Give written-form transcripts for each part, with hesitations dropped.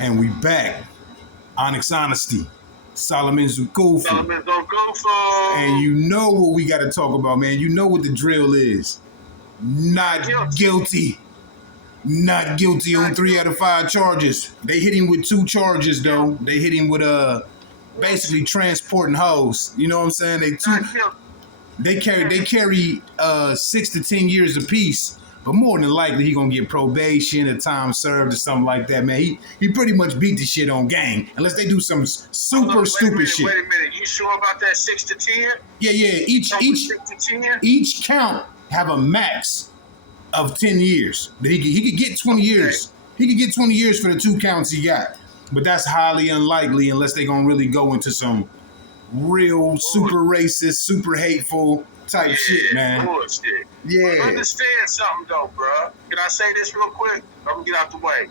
And we back. Onyx Honesty. Solomon Zukufu. Solomon Zonkufu. And you know what we got to talk about, man. You know what the drill is. Not guilty. Not guilty on 3 out of 5 charges. They hit him with 2 charges, though. They hit him with basically transporting hoes. You know what I'm saying? They carry 6 to 10 years apiece. But more than likely, he gonna get probation, a time served, or something like that, man. He pretty much beat the shit on gang, unless they do some super stupid shit. Wait a minute, you sure about that 6 to 10? Yeah. Each count have a max of 10 years. He could get 20 years. He could get 20 years for the 2 counts he got, but that's highly unlikely unless they gonna really go into some real super racist, super hateful type shit, man. Bullshit. Yeah. But understand something though, bro. Can I say this real quick? I'm gonna get out the way.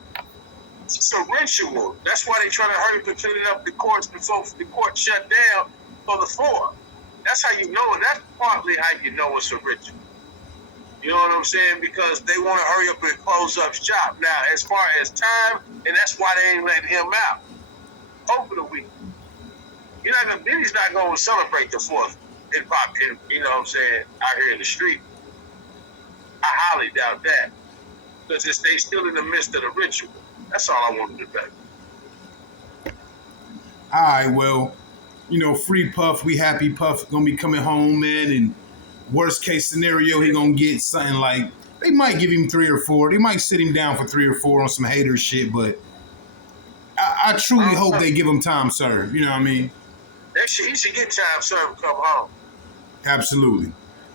It's a ritual. That's why they try to hurry up and clean up the courts before the court shut down for the 4. That's how you know it. That's partly how you know it's a ritual. You know what I'm saying? Because they want to hurry up and close up shop. Now, as far as time, and that's why they ain't letting him out over the week. He's not going to celebrate the 4th in pop, you know what I'm saying, out here in the street. I highly doubt that. Because they still in the midst of the ritual. That's all I wanted to say. All right, well, free Puff. We happy Puff gonna be coming home, man. And worst case scenario, he gonna get something like, they might give him 3 or 4. They might sit him down for 3 or 4 on some hater shit, but I truly hope they give him time served. You know what I mean? He should get time served and come home. Absolutely.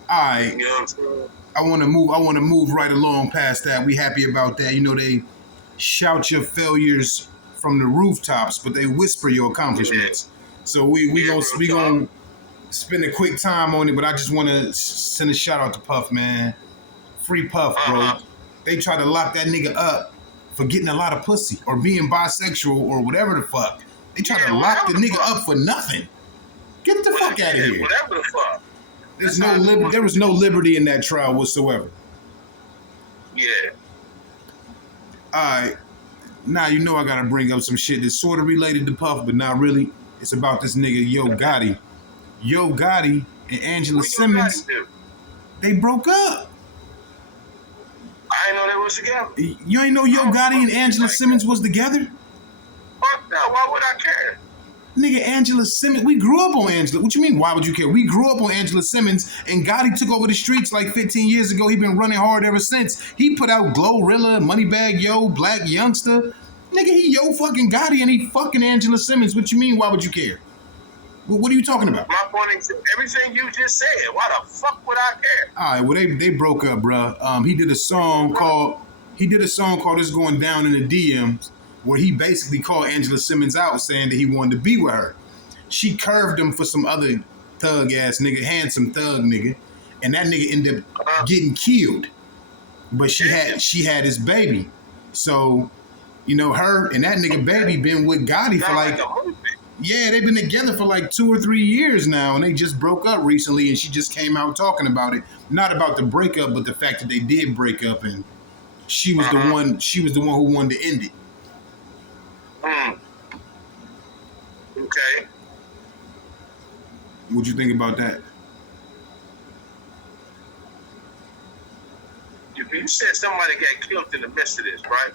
All right. You know what I'm saying? I want to move right along past that. We happy about that. They shout your failures from the rooftops, but they whisper your accomplishments. Yeah. So we gonna spend a quick time on it, but I just want to send a shout out to Puff, man. Free Puff, bro. They try to lock that nigga up for getting a lot of pussy or being bisexual or whatever the fuck. They try to lock the nigga up for nothing. Get the fuck out of here. Whatever the fuck. There was no liberty in that trial whatsoever. Yeah. All right. Now I gotta bring up some shit that's sort of related to Puff, but not really. It's about this nigga Yo Gotti. Yo Gotti and Angela Simmons, they broke up. I didn't know they was together. You ain't know Yo Gotti and Angela Simmons was together? Fuck no, why would I care? Nigga, Angela Simmons, we grew up on Angela. What you mean, why would you care? We grew up on Angela Simmons, and Gotti took over the streets like 15 years ago. He been running hard ever since. He put out Glorilla, Moneybag Yo, Black Youngster. Nigga, he Yo fucking Gotti, and he fucking Angela Simmons. What you mean, why would you care? What are you talking about? My point is, everything you just said, why the fuck would I care? All right, well, they broke up, bro. He did a song called It's Going Down in the DMs, where he basically called Angela Simmons out saying that he wanted to be with her. She curved him for some other thug ass nigga, handsome thug nigga, and that nigga ended up getting killed. But she had his baby. So, her and that nigga baby been with Gotti for like, yeah, they've been together for like 2 or 3 years now, and they just broke up recently, and she just came out talking about it. Not about the breakup, but the fact that they did break up, and she was the one who wanted to end it. Okay. What you think about that? You said somebody got killed in the midst of this, right?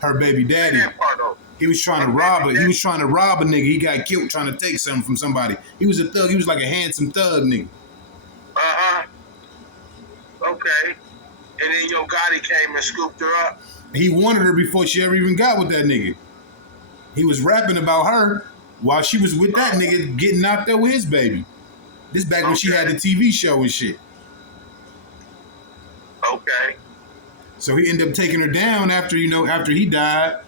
Her baby daddy. He was trying to rob her. He was trying to rob a nigga. He got killed trying to take something from somebody. He was a thug. He was like a handsome thug nigga. Okay. And then Yo Gotti came and scooped her up. He wanted her before she ever even got with that nigga. He was rapping about her while she was with that nigga getting knocked up with his baby. This back when she had the TV show and shit. Okay. So he ended up taking her down after he died.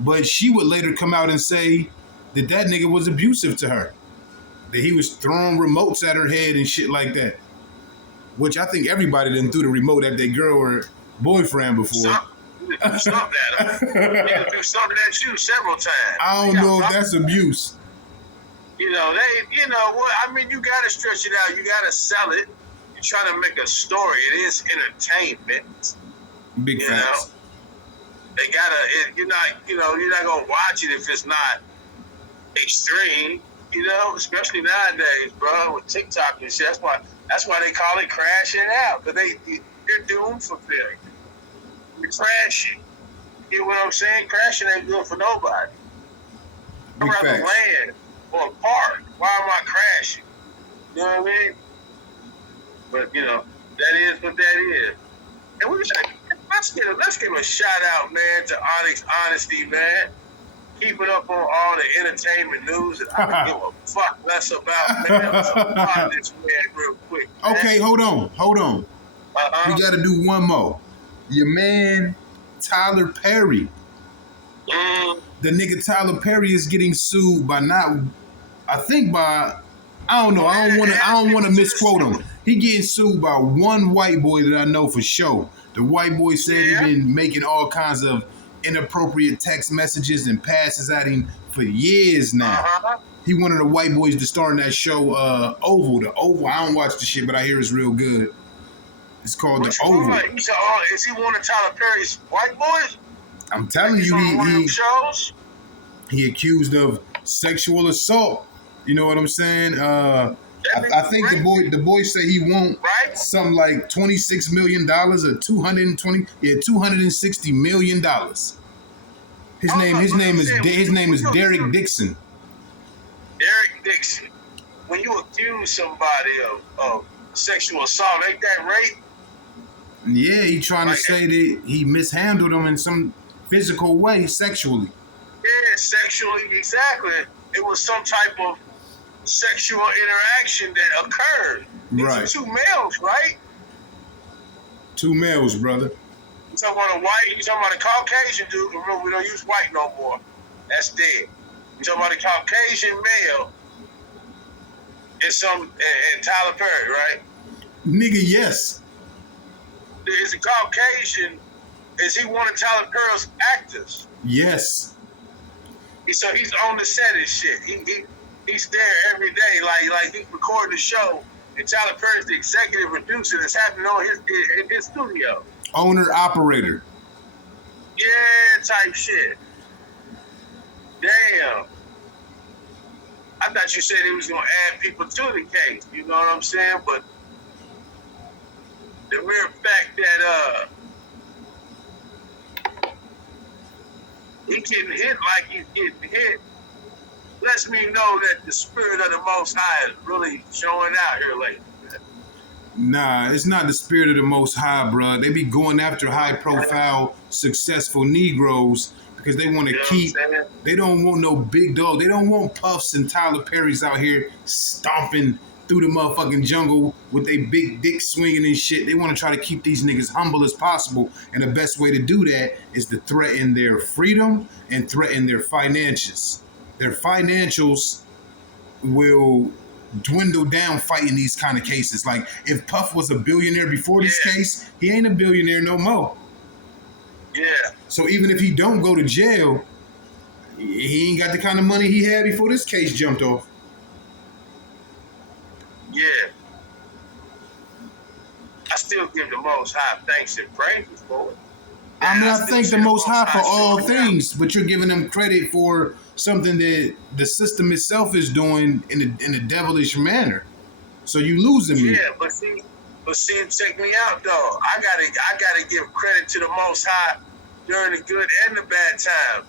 But she would later come out and say that nigga was abusive to her. That he was throwing remotes at her head and shit like that. Which I think everybody done threw the remote at their girl or boyfriend before. Something at her. Nigga do something at you several times. I don't know if that's abuse. You gotta stretch it out. You gotta sell it. You're trying to make a story. It is entertainment. Big facts. They gotta. You're not. You're not gonna watch it if it's not extreme. Especially nowadays, bro, with TikTok and shit. That's why they call it crashing out, because they're doomed for failure. You're crashing. You know what I'm saying? Crashing ain't good for nobody. I'd rather land or park. Why am I crashing? You know what I mean? But that is what that is. And let's give a shout out, man, to Onyx Honesty, man. Keeping up on all the entertainment news that I don't give a fuck less about, man. So find this man real quick, man. Okay, hold on. We got to do one more. Your man, Tyler Perry. The nigga Tyler Perry is getting sued by I don't know. I don't want to misquote him. He getting sued by one white boy that I know for sure. The white boy said he been making all kinds of inappropriate text messages and passes at him for years now. He wanted the white boys to star in that show, Oval. The Oval. I don't watch the shit, but I hear it's real good. It's called The Oval. Is he one of Tyler Perry's white boys? I'm telling you, he accused of sexual assault. You know what I'm saying? I think the boy said he want something like $26 million or $260 million. His name is Derek Dixon. Derek Dixon. When you accuse somebody of sexual assault, ain't that rape? Yeah, he trying to say that he mishandled him in some physical way, sexually. Yeah, sexually, exactly. It was some type of sexual interaction that occurred. Right. These are two males, right? Two males, brother. You talking about a white, you talking about a Caucasian dude. Remember, we don't use white no more. That's dead. You talking about a Caucasian male and Tyler Perry, right? Nigga, yes. Is a Caucasian, is he one of Tyler Perry's actors? Yes. So he's on the set and shit. He's there every day, like he's recording the show, and Tyler Perry's the executive producer that's happening on in his studio. Owner, operator. Yeah, type shit. Damn. I thought you said he was gonna add people to the case. You know what I'm saying? But the mere fact that he getting hit like he's getting hit lets me know that the spirit of the Most High is really showing out here lately. Nah, it's not the spirit of the Most High, bro. They be going after high-profile, successful Negroes because they want to they don't want no big dog. They don't want Puffs and Tyler Perry's out here stomping through the motherfucking jungle with their big dick swinging and shit. They want to try to keep these niggas humble as possible. And the best way to do that is to threaten their freedom and threaten their financials. Their financials will dwindle down fighting these kind of cases. Like, if Puff was a billionaire before this case, he ain't a billionaire no more. Yeah. So even if he don't go to jail, he ain't got the kind of money he had before this case jumped off. Yeah. I still give the Most High thanks and praises for it. I mean, I thank the Most High for all things, but you're giving them credit for something that the system itself is doing in a devilish manner. So you losing me. Yeah, but see, check me out though. I gotta give credit to the Most High during the good and the bad time,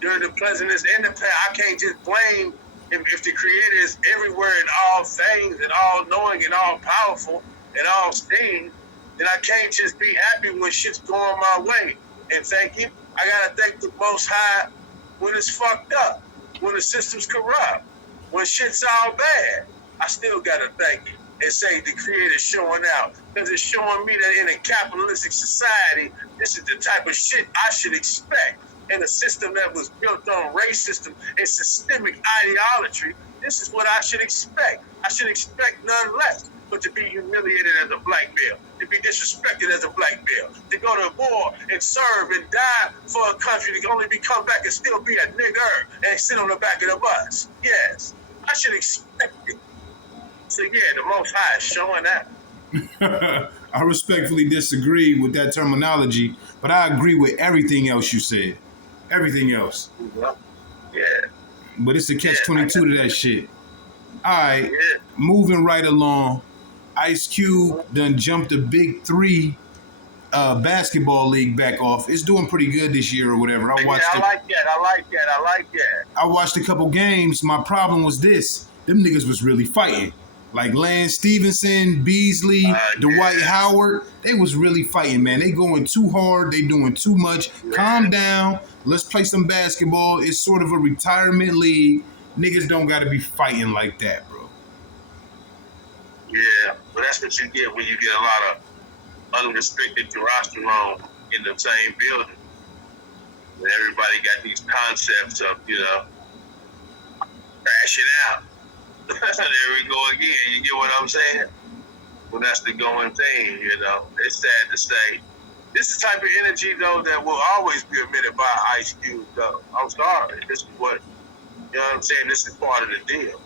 during the pleasantness and the bad. I can't just blame if the Creator is everywhere in all things and all knowing and all powerful and all seeing. Then I can't just be happy when shit's going my way and thank Him. I gotta thank the Most High when it's fucked up, when the system's corrupt, when shit's all bad. I still gotta thank Him and say the Creator's showing out, because it's showing me that in a capitalistic society, this is the type of shit I should expect. In a system that was built on racism and systemic ideology, this is what I should expect. I should expect none less but to be humiliated as a black male, to be disrespected as a black male, to go to war and serve and die for a country to only be come back and still be a nigger and sit on the back of the bus. Yes, I should expect it. So yeah, the Most High is showing that. I respectfully disagree with that terminology, but I agree with everything else you said. Everything else. Yeah, But it's a catch I 22 got to that shit. All right, yeah. moving right along. Ice Cube done jumped the big three basketball league back off. It's doing pretty good this year or whatever. Yeah, I like that. I like that. I like that. I watched a couple games. My problem was this: them niggas was really fighting. Like Lance Stevenson, Beasley, Dwight Yeah. Howard, they was really fighting, man. They going too hard. They doing too much. Yeah. Calm down. Let's play some basketball. It's sort of a retirement league. Niggas don't got to be fighting like that, bro. Yeah, but that's what you get when you get a lot of unrestricted testosterone in the same building. And everybody got these concepts of, crash it out. There we go again. You get what I'm saying? Well, that's the going thing, It's sad to say. This is the type of energy, though, that will always be emitted by Ice Cube, though. I'm sorry. This is what, what I'm saying? This is part of the deal.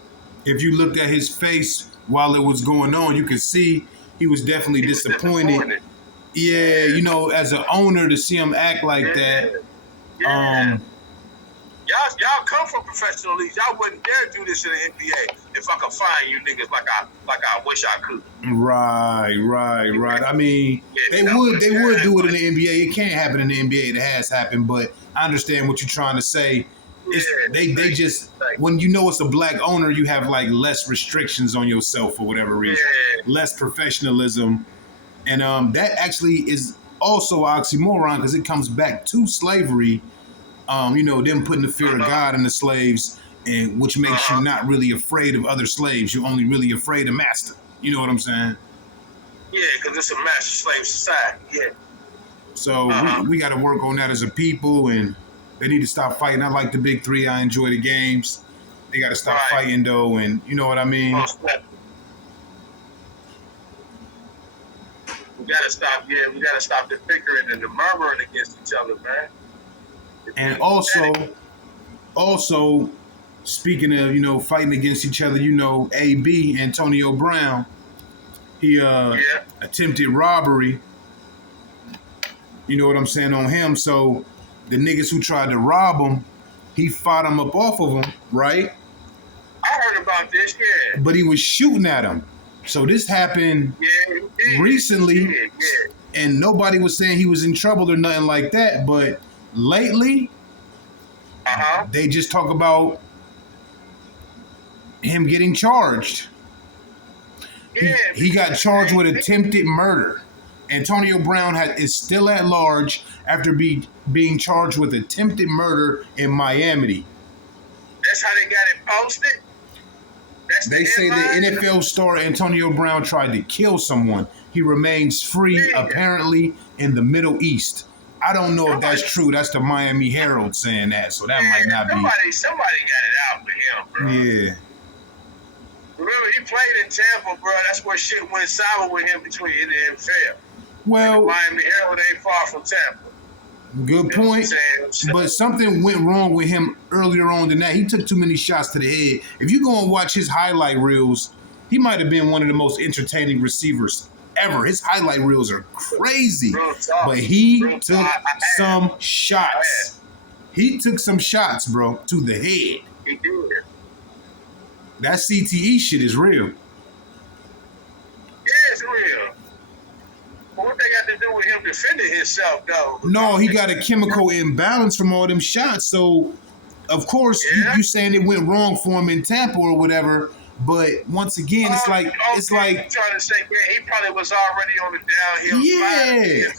If you looked at his face while it was going on, you could see he was definitely disappointed. Yeah, as an owner to see him act like that. Yeah. Y'all come from professional leagues. Y'all wouldn't dare do this in the NBA if I could find you niggas like I wish I could. Right. I mean, they would do it in the NBA. It can't happen in the NBA. It has happened, but I understand what you're trying to say. They just when it's a black owner, you have like less restrictions on yourself for whatever reason, less professionalism, and that actually is also an oxymoron because it comes back to slavery. Them putting the fear of God in the slaves, and which makes you not really afraid of other slaves. You're only really afraid of master. You know what I'm saying? Yeah, because it's a master slave society. Yeah. So we got to work on that as a people, and they need to stop fighting. I like the big three. I enjoy the games. They got to stop fighting though, and you know what I mean. We got to stop. Yeah, we got to stop the bickering and the murmuring against each other, man. And also, speaking of, fighting against each other, AB, Antonio Brown, he attempted robbery. You know what I'm saying on him. So the niggas who tried to rob him, he fought him up off of him, right? I heard about this, yeah. But he was shooting at him. So this happened recently, and nobody was saying he was in trouble or nothing like that. But lately, they just talk about him getting charged. He got charged with attempted murder. Antonio Brown is still at large after being charged with attempted murder in Miami. That's how they got it posted? They say the NFL star Antonio Brown tried to kill someone. He remains free, apparently, in the Middle East. I don't know if that's true. That's the Miami Herald saying that, so that might not be. Somebody got it out for him, bro. Yeah. Remember, he played in Tampa, bro. That's where shit went sour with him between in the NFL. Well, and the Miami Herald ain't far from Tampa. Good point. But something went wrong with him earlier on than that. He took too many shots to the head. If you go and watch his highlight reels, he might have been one of the most entertaining receivers ever. His highlight reels are crazy. But he took some shots. He took some shots, bro, to the head. He did. That CTE shit is real. Yeah, it's real. But what they got to do with him defending himself, though? No, he got a chemical imbalance from all them shots. So, of course, you saying it went wrong for him in Tampa or whatever. But once again, it's like trying to say, he probably was already on the downhill. Yeah,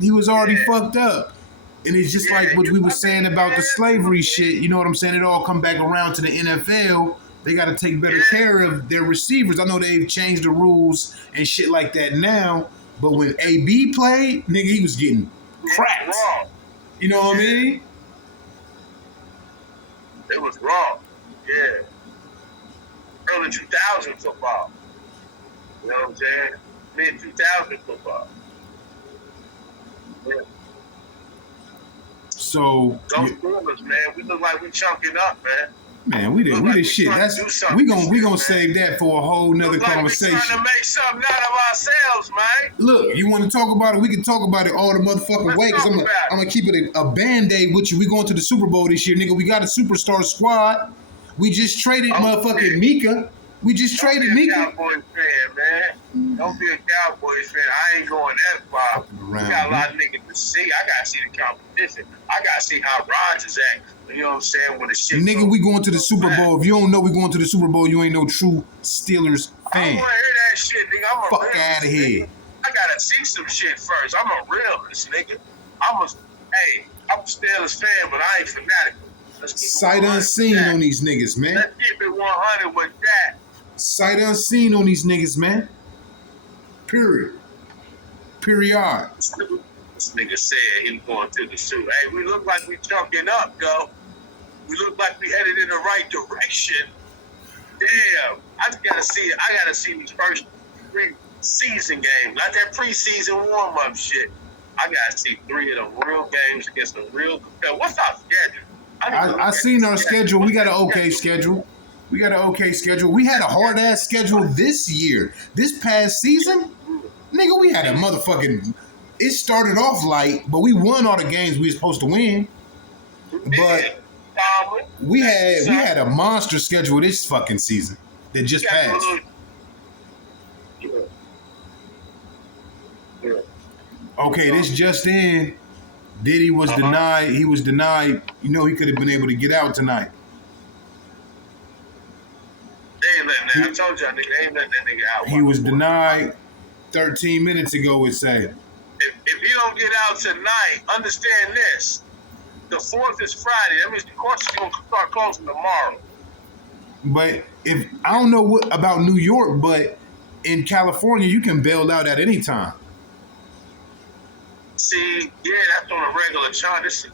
he was already fucked up. And it's just like what we were saying about the slavery shit. You know what I'm saying? It all come back around to the NFL. They got to take better care of their receivers. I know they've changed the rules and shit like that now. But when AB played, nigga, he was getting cracked. You know what I mean? It was wrong. Yeah. Early 2000 football. You know what I'm saying? Mid 2000 football. Yeah. So those boomers, man, we look like we chunking up, man. Man, we Like this shit. trying to do something. We gonna save that for a whole nother conversation. We trying to make something out of ourselves, man. Look, you want to talk about it? We can talk about it all the motherfucking way. Cause I'm gonna keep it a band-aid with you. We going to the Super Bowl this year, nigga. We got a superstar squad. We just traded motherfucking Mika. We just traded Mika. Don't be a Cowboys fan, man. Don't be a Cowboys fan. I ain't going that far. We got a lot of niggas to see. I gotta see the competition. I gotta see how Rodgers act. You know what I'm saying? When the shit nigga, we going to the Super Bowl. If you don't know we going to the Super Bowl, you ain't no true Steelers fan. I don't want to hear that shit, nigga. I'm a fuck realist, out of here. I gotta see some shit first. I'm a realist, nigga. I'm a Steelers fan, but I ain't fanatical. Sight unseen on these niggas, man. Let's keep it 100 with that. Sight unseen on these niggas, man. Period. Period. This nigga said he going to the suit. Hey, we look like we chunking up, though. We look like we headed in the right direction. Damn. I gotta see these first 3 season games. Not that preseason warm-up shit. I gotta see 3 of them real games against the real. What's our schedule? I seen our schedule. We got an okay schedule. We had a hard ass schedule this year. This past season, nigga, we had a motherfucking. It started off light, but we won all the games we were supposed to win. But we had a monster schedule this fucking season that just passed. Okay, this just in. Diddy was denied. He was denied. You know, he could have been able to get out tonight. I told y'all, nigga, they ain't letting that nigga out. He was denied 13 minutes ago, it said. If he don't get out tonight, understand this. The 4th is Friday. That means the courts is going to start closing tomorrow. But if I don't know what about New York, but in California, you can bail out at any time. See, yeah, that's on a regular charge.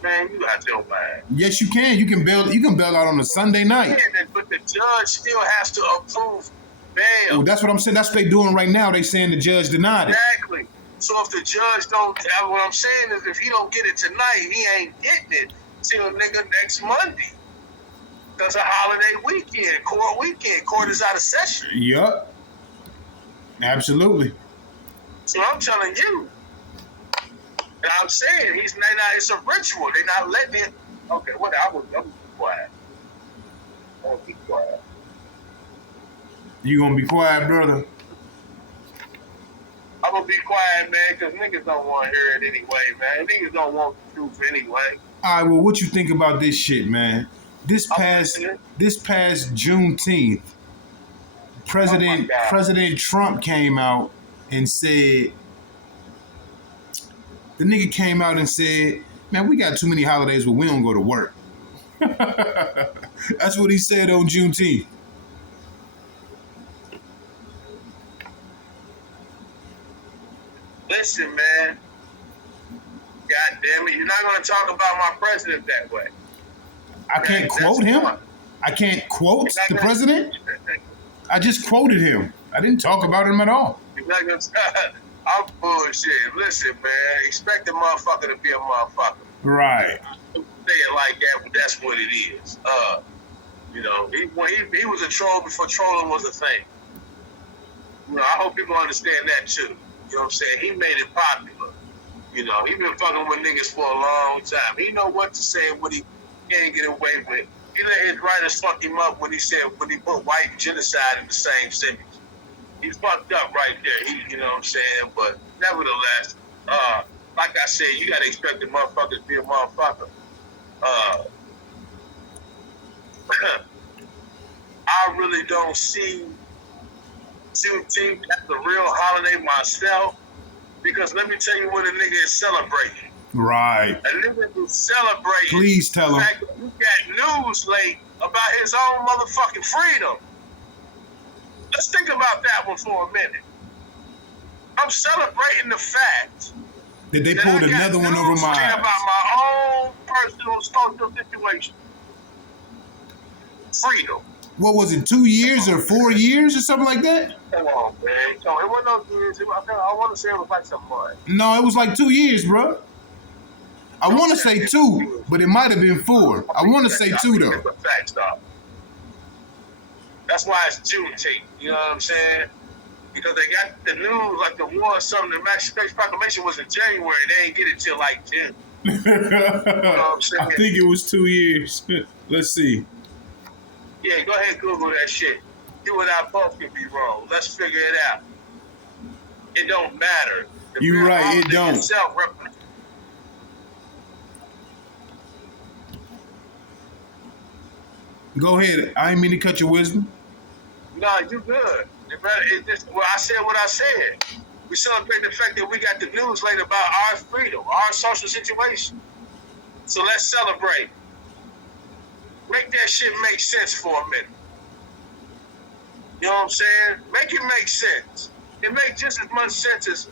Man, you got your mind. Yes, you can. You can bail out on a Sunday night. Yeah, but the judge still has to approve bail. Well, that's what I'm saying. That's what they doing right now. They saying the judge denied it. Exactly. So if the judge don't, what I'm saying is if he don't get it tonight, he ain't getting it till nigga next Monday. That's a holiday weekend, court weekend. Court is out of session. Yup. Absolutely. So I'm telling you. And I'm saying it's a ritual. They're not letting it. Okay, what? I'm gonna be quiet. I'm gonna be quiet. You gonna be quiet, brother? I'm gonna be quiet, man, because niggas don't want to hear it anyway, man. Niggas don't want the truth anyway. All right, well, what you think about this shit, man? This past Juneteenth, President Trump came out and said. The nigga came out and said, man, we got too many holidays where we don't go to work. That's what he said on Juneteenth. Listen, man. God damn it. You're not going to talk about my president that way. I can't quote him. I can't quote the president. I just quoted him. I didn't talk about him at all. You're not going to I'm bullshit. Listen, man. Expect a motherfucker to be a motherfucker. Right. Say it like that, but that's what it is. You know, he was a troll before trolling was a thing. You know, I hope people understand that too. You know what I'm saying? He made it popular. You know, he been fucking with niggas for a long time. He know what to say and what he can't get away with. He let his writers fuck him up when he put white genocide in the same sentence. He's fucked up right there. You know what I'm saying? But nevertheless, like I said, you gotta expect the motherfucker to be a motherfucker. I really don't see Juneteenth as a real holiday myself, because let me tell you what a nigga is celebrating. Right. A nigga is celebrating. Please tell him. We got news late about his own motherfucking freedom. Let's think about that one for a minute. I'm celebrating the fact that they pulled another one over my eyes. About my own personal social situation. Freedom. What was it, 2 years or 4 years or something like that? Come on, man. It wasn't no 2 years. I want to say it was like some months. No, it was like 2 years, bro. I want to say 2, but it might have been 4. I want to say 2 though. That's a fact, dog. That's why it's Juneteenth. You know what I'm saying? Because they got the news, like the war, something, the Emancipation Proclamation was in January. They ain't get it till like June. You know what I'm saying? I think it was 2 years. Let's see. Yeah, go ahead and Google that shit. You and I both can be wrong. Let's figure it out. It don't matter. You right, it don't. Go ahead. I ain't mean to cut your wisdom. No, you good. Well, I said what I said. We celebrate the fact that we got the news later about our freedom, our social situation. So let's celebrate. Make that shit make sense for a minute. You know what I'm saying? Make it make sense. It makes just as much sense as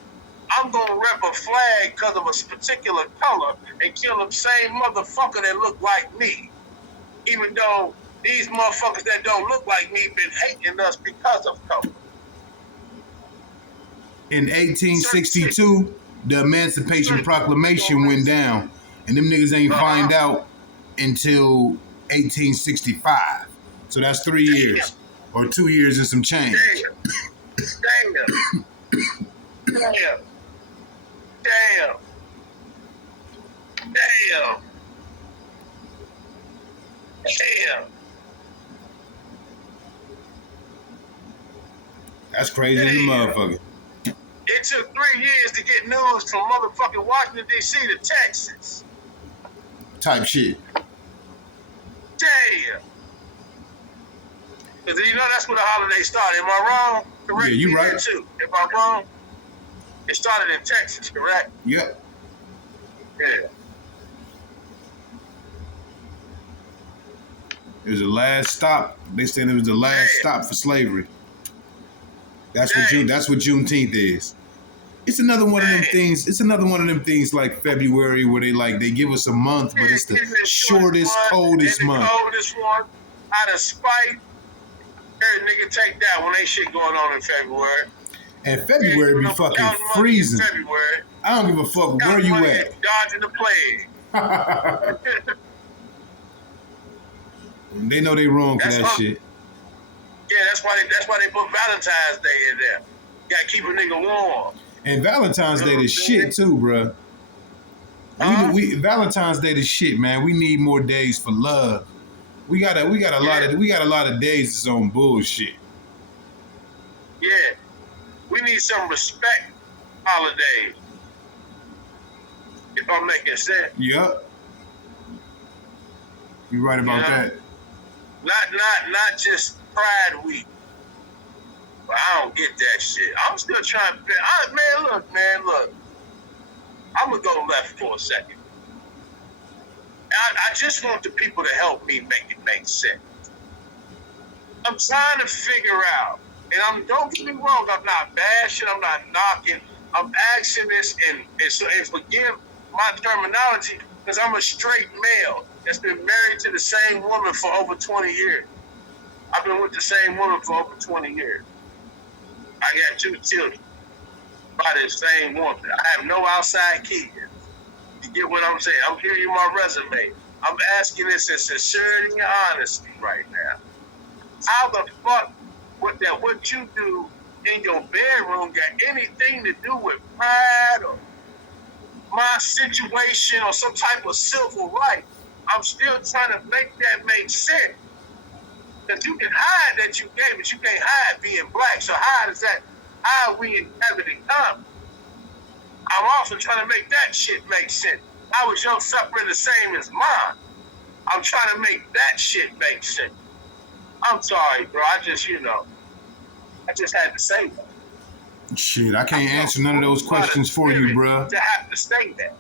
I'm going to rep a flag because of a particular color and kill the same motherfucker that look like me. Even though these motherfuckers that don't look like me been hating us because of color. In 1862, the Emancipation Proclamation went down, and them niggas ain't find out until 1865. So that's 3 years, or 2 years and some change. Damn. That's crazy in the motherfucker. It took 3 years to get news from motherfucking Washington, D.C. to Texas. Type shit. Damn. Because you know that's where the holiday started. Am I wrong? Correct. Yeah, you right. Too. If I'm wrong, it started in Texas, correct? Yep. Yeah. It was the last stop. They said it was the last stop for slavery. That's what Juneteenth is. It's another one of them things. It's another one of them things like February where they give us a month, but it's the shortest, coldest month. Coldest one. Out of spite, every nigga take that when ain't shit going on in February. And February be fucking freezing. February. I don't give a fuck where you at. Dodging the plague. They know they wrong for that shit. Yeah, that's why they put Valentine's Day in there. You gotta keep a nigga warm. And Valentine's Day the shit too, bruh. Valentine's Day the shit, man. We need more days for love. We got a lot of days that's on bullshit. Yeah, we need some respect holidays. If I'm making sense. Yep. You're right about that. Not just Pride Week. But I don't get that shit. I'm still trying to look. I'm gonna go left for a second. I just want the people to help me make it make sense. I'm trying to figure out, and don't get me wrong, I'm not bashing, I'm not knocking. I'm asking this and forgive my terminology because I'm a straight male that's been married to the same woman for over 20 years. I've been with the same woman for over 20 years. I got 2 children by the same woman. I have no outside kids. You get what I'm saying? I'm giving you my resume. I'm asking this in sincerity and honesty right now. How the fuck what you do in your bedroom got anything to do with pride or my situation or some type of civil right? I'm still trying to make that make sense. Because you can hide that you gay, but you can't hide being black. So how are we in heaven and common? I'm also trying to make that shit make sense. How is your suffering the same as mine? I'm trying to make that shit make sense. I'm sorry, bro. I just had to say that. Shit, I can't answer none of those questions for you, bro. To have to say that.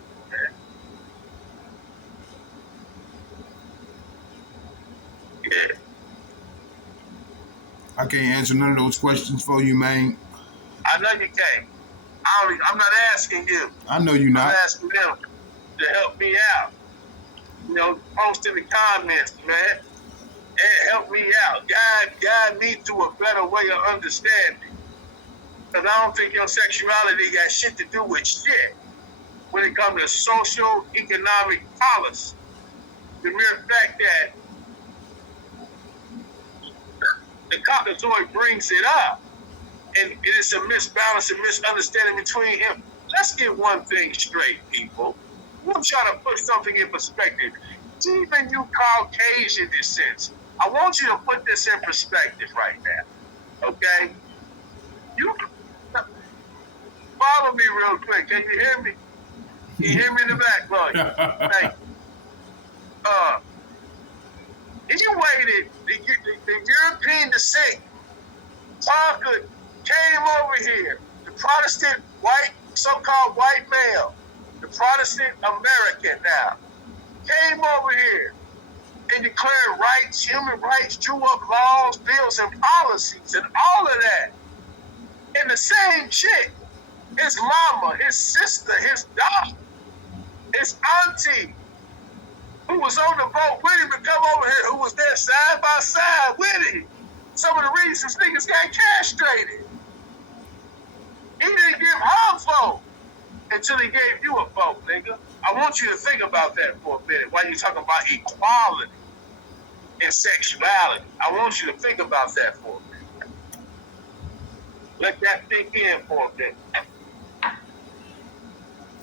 Yeah. I can't answer none of those questions for you, man. I know you can't. I'm not asking you. I know you're not. I'm asking them to help me out. Post in the comments, man. And help me out. Guide me to a better way of understanding. Because I don't think your sexuality got shit to do with shit. when it comes to social economic policy. The mere fact that the Caucasoid brings it up, and it is a misbalance and misunderstanding between him. Let's get one thing straight, people. I'm trying to put something in perspective. Even you Caucasian descent, I want you to put this in perspective right now. Okay? You follow me real quick. Can you hear me? Can you hear me in the back, bud? Thank you. If you waited, the European descent conquered, came over here. The Protestant white, so-called white male, the Protestant American now, came over here and declared rights, human rights, drew up laws, bills, and policies, and all of that. And the same chick, his mama, his sister, his daughter, his auntie, who was on the boat with him to come over here, who was there side by side with him. Some of the reasons niggas got castrated. He didn't give her a vote until he gave you a vote, nigga. I want you to think about that for a minute while you're talking about equality and sexuality. I want you to think about that for a minute. Let that sink in for a minute.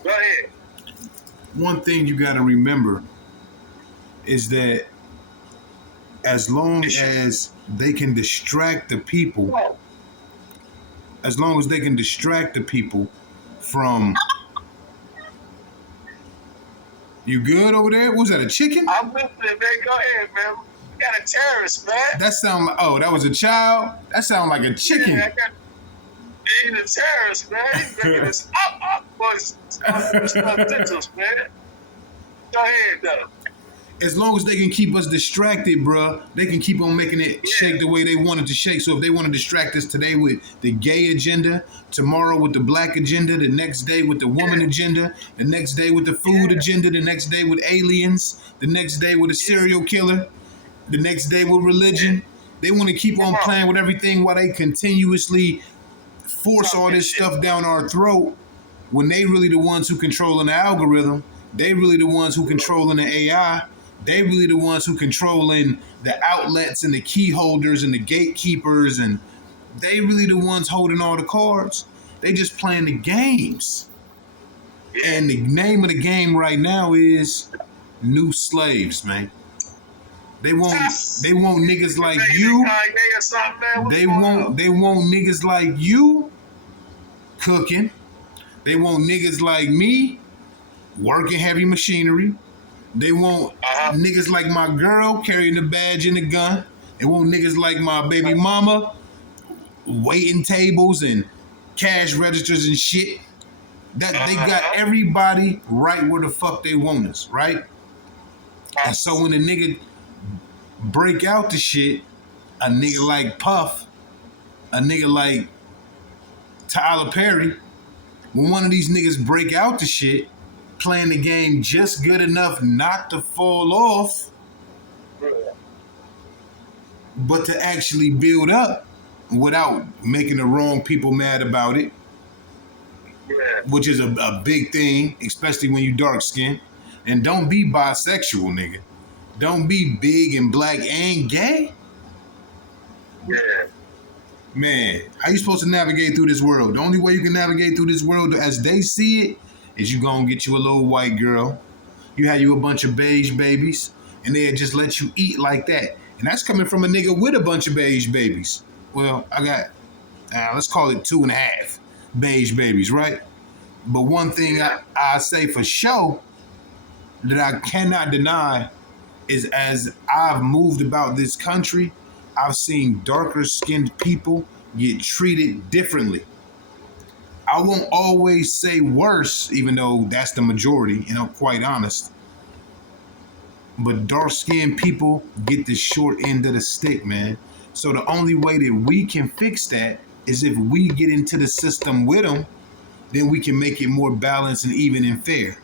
Go ahead. One thing you got to remember is that as long as they can distract the people, as long as they can distract the people from... You good over there? Was that a chicken? I'm listening, man. Go ahead, man. You got a terrorist, man. That sound like... Oh, that was a child? That sound like a chicken. Yeah, he's a terrorist, man. He's making this up, boys. It's man. Go ahead, though. As long as they can keep us distracted, bruh, they can keep on making it shake the way they want it to shake. So if they want to distract us today with the gay agenda, tomorrow with the black agenda, the next day with the woman agenda, the next day with the food agenda, the next day with aliens, the next day with a serial killer, the next day with religion. They want to keep on playing with everything while they continuously force all this stuff down our throat when they really the ones who controlling the algorithm. They really the ones who controlling the AI. They really the ones who controlling the outlets and the key holders and the gatekeepers, and they really the ones holding all the cards. They just playing the games. And the name of the game right now is new slaves, man. They want niggas like you. They want niggas like you cooking. They want niggas like me working heavy machinery. They want niggas like my girl carrying the badge and the gun. They want niggas like my baby mama waiting tables and cash registers and shit. That they got everybody right where the fuck they want us, right? And so when a nigga break out the shit, a nigga like Puff, a nigga like Tyler Perry, when one of these niggas break out the shit, playing the game just good enough not to fall off, but to actually build up without making the wrong people mad about it, which is a big thing, especially when you dark skinned. And don't be bisexual, nigga. Don't be big and black and gay. Man, how you supposed to navigate through this world? The only way you can navigate through this world as they see it is you gonna get you a little white girl. You have you a bunch of beige babies, and they'll just let you eat like that. And that's coming from a nigga with a bunch of beige babies. Well, I got, let's call it 2.5 beige babies, right? But one thing I say for sure that I cannot deny is as I've moved about this country, I've seen darker skinned people get treated differently. I won't always say worse, even though that's the majority, quite honest. But dark-skinned people get the short end of the stick, man. So the only way that we can fix that is if we get into the system with them, then we can make it more balanced and even and fair.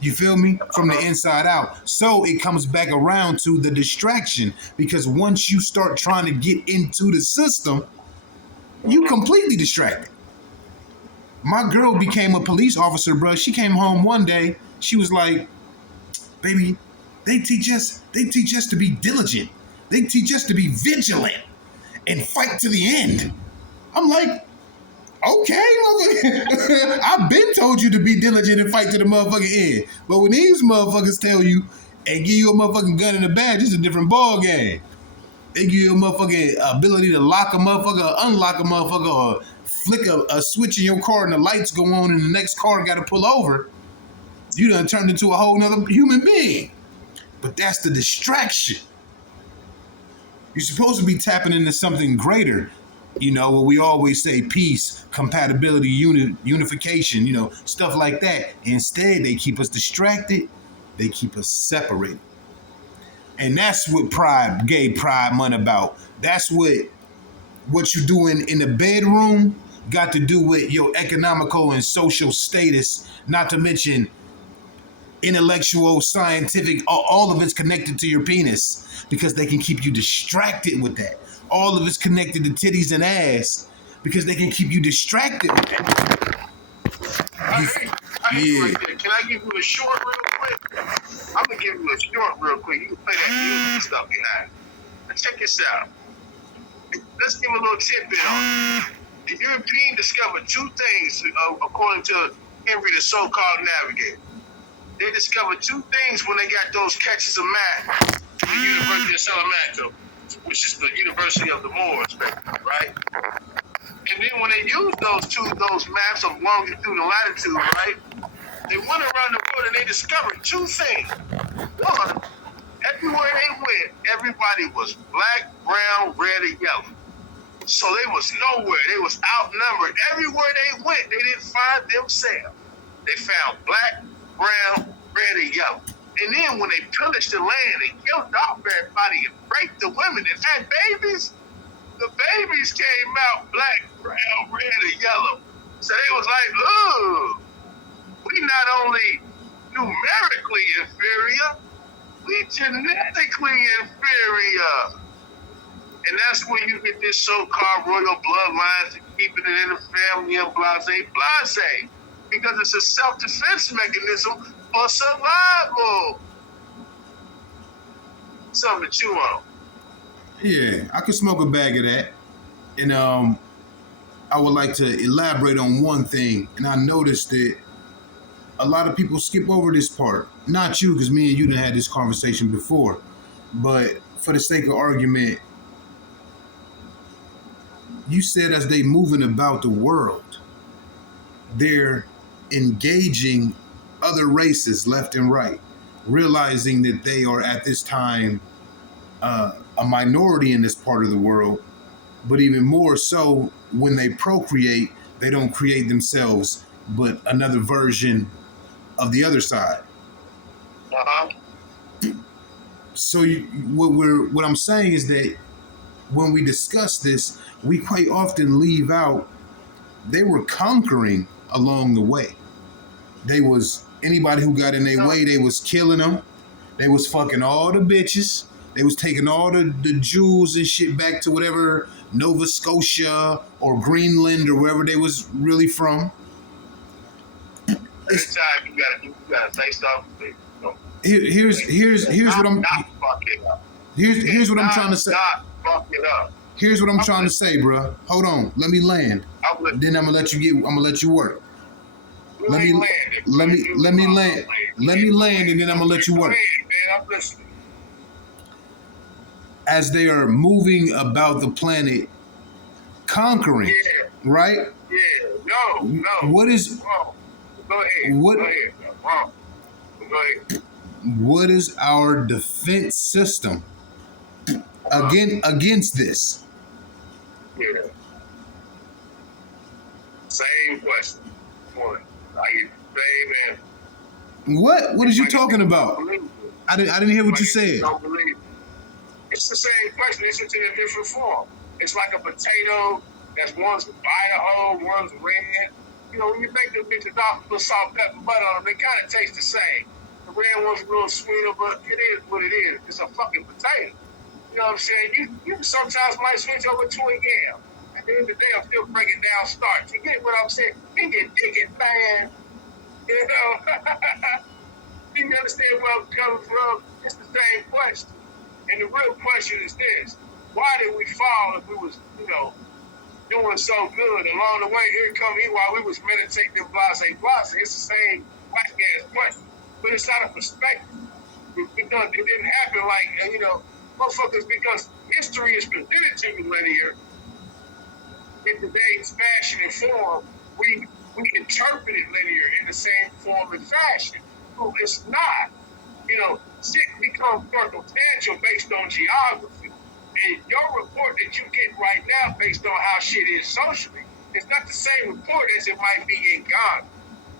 You feel me? From the inside out. So it comes back around to the distraction, because once you start trying to get into the system, you completely distracted. My girl became a police officer, bro. She came home one day. She was like, "Baby, they teach us to be diligent. They teach us to be vigilant and fight to the end." I'm like, okay, I've been told you to be diligent and fight to the motherfucking end. But when these motherfuckers tell you and give you a motherfucking gun and a badge, it's a different ball game. They give you a motherfucking ability to lock a motherfucker, or unlock a motherfucker, or flick a switch in your car and the lights go on and the next car got to pull over. You done turned into a whole nother human being. But that's the distraction. You're supposed to be tapping into something greater. You know, what we always say, peace, compatibility, unification, you know, stuff like that. Instead, they keep us distracted. They keep us separated. And that's what pride, gay pride month about. That's what you're doing in the bedroom got to do with your economical and social status, not to mention intellectual, scientific, all of it's connected to your penis because they can keep you distracted with that. All of it's connected to titties and ass because they can keep you distracted with that. I hate you right there. Can I give you a short real quick? I'm going to give you a short real quick. You can play that music stuff behind. Now check this out. Let's give a little tidbit on it. The European discovered two things, according to Henry, the so-called navigator. They discovered two things when they got those catches of map from the University of Salamanca, which is the University of the Moors, right? And then when they used those maps of longitude and latitude, right? They went around the world and they discovered two things. One, everywhere they went, everybody was black, brown, red, and yellow. So they was nowhere. They was outnumbered. Everywhere they went, they didn't find themselves. They found black, brown, red, and yellow. And then when they pillaged the land and killed off everybody and raped the women and had babies, the babies came out black, brown, red, and yellow. So they was like, oh, we not only numerically inferior, we genetically inferior. And that's when you get this so-called royal bloodlines and keeping it in the family and blase. Because it's a self-defense mechanism for survival. Something to chew on. Yeah, I could smoke a bag of that. And I would like to elaborate on one thing. And I noticed that a lot of people skip over this part. Not you, because me and you done had this conversation before. But for the sake of argument, you said as they moving about the world, they're engaging other races left and right, realizing that they are at this time a minority in this part of the world, but even more so when they procreate, they don't create themselves, but another version of the other side. Uh-huh. So what I'm saying is that when we discuss this, we quite often leave out they were conquering along the way. They was anybody who got in their way, they was killing them. They was fucking all the bitches. They was taking all the jewels and shit back to whatever Nova Scotia or Greenland or wherever they was really from. This time you gotta say something. Here's what I'm here's what I'm trying to say. Fuck it up. Here's what I'm trying to say, bro. Hold on, let me land. Then I'm gonna let you work. Let me land, and then I'm gonna let you work. I'm listening. As they are moving about the planet, conquering, right? Yeah. No. What is? Go ahead. What? Go ahead. What is our defense system against this? Yeah. Same question. One. I get the same answer. What is you talking about? I didn't hear what you said. Don't believe it. It's the same question. It's just in a different form. It's like a potato that's one's Idaho, one's red. You know, when you make them bitches off, put salt, pepper, butter on them, they kind of taste the same. The red one's a little sweeter, but it is what it is. It's a fucking potato. You know what I'm saying? You sometimes might switch over to a yam. at the end of the day, I'm still breaking down starts. You get what I'm saying? Dig it, man. You know, you understand where I'm coming from? It's the same question. And the real question is this: why did we fall if we was, doing so good? Along the way, here come he while we was meditating in blase. It's the same whack ass question, but it's not a perspective. Because it didn't happen like, motherfuckers, because history is presented to you linear in today's fashion and form, we interpret it linear in the same form and fashion. So it's not. Shit becomes circumstantial based on geography. And your report that you get right now based on how shit is socially, it's not the same report as it might be in Ghana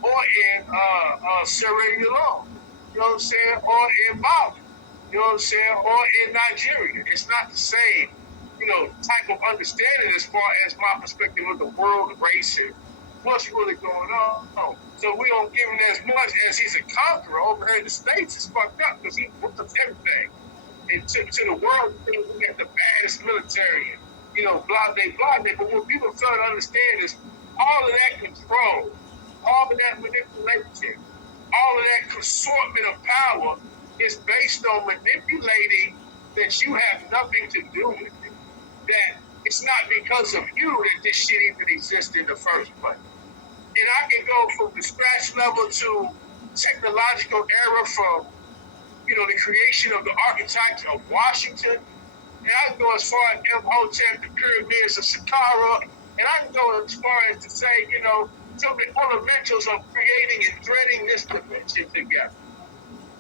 or in Sierra Leone. You know what I'm saying? Or in Mali. You know what I'm saying? Or in Nigeria. It's not the same, type of understanding as far as my perspective of the world, race, and what's really going on. So we don't give him as much as he's a conqueror over here in the States. It's fucked up because he puts everything. And to the world, we got the baddest military, blah. But what people fail to understand is all of that control, all of that manipulation, all of that assortment of power is based on manipulating that you have nothing to do with it. That it's not because of you that this shit even exists in the first place. And I can go from the scratch level to technological era from, the creation of the architect of Washington. And I can go as far as Imhotep, the pyramids of Saqqara. And I can go as far as to say, some of the fundamentals of creating and threading this dimension together.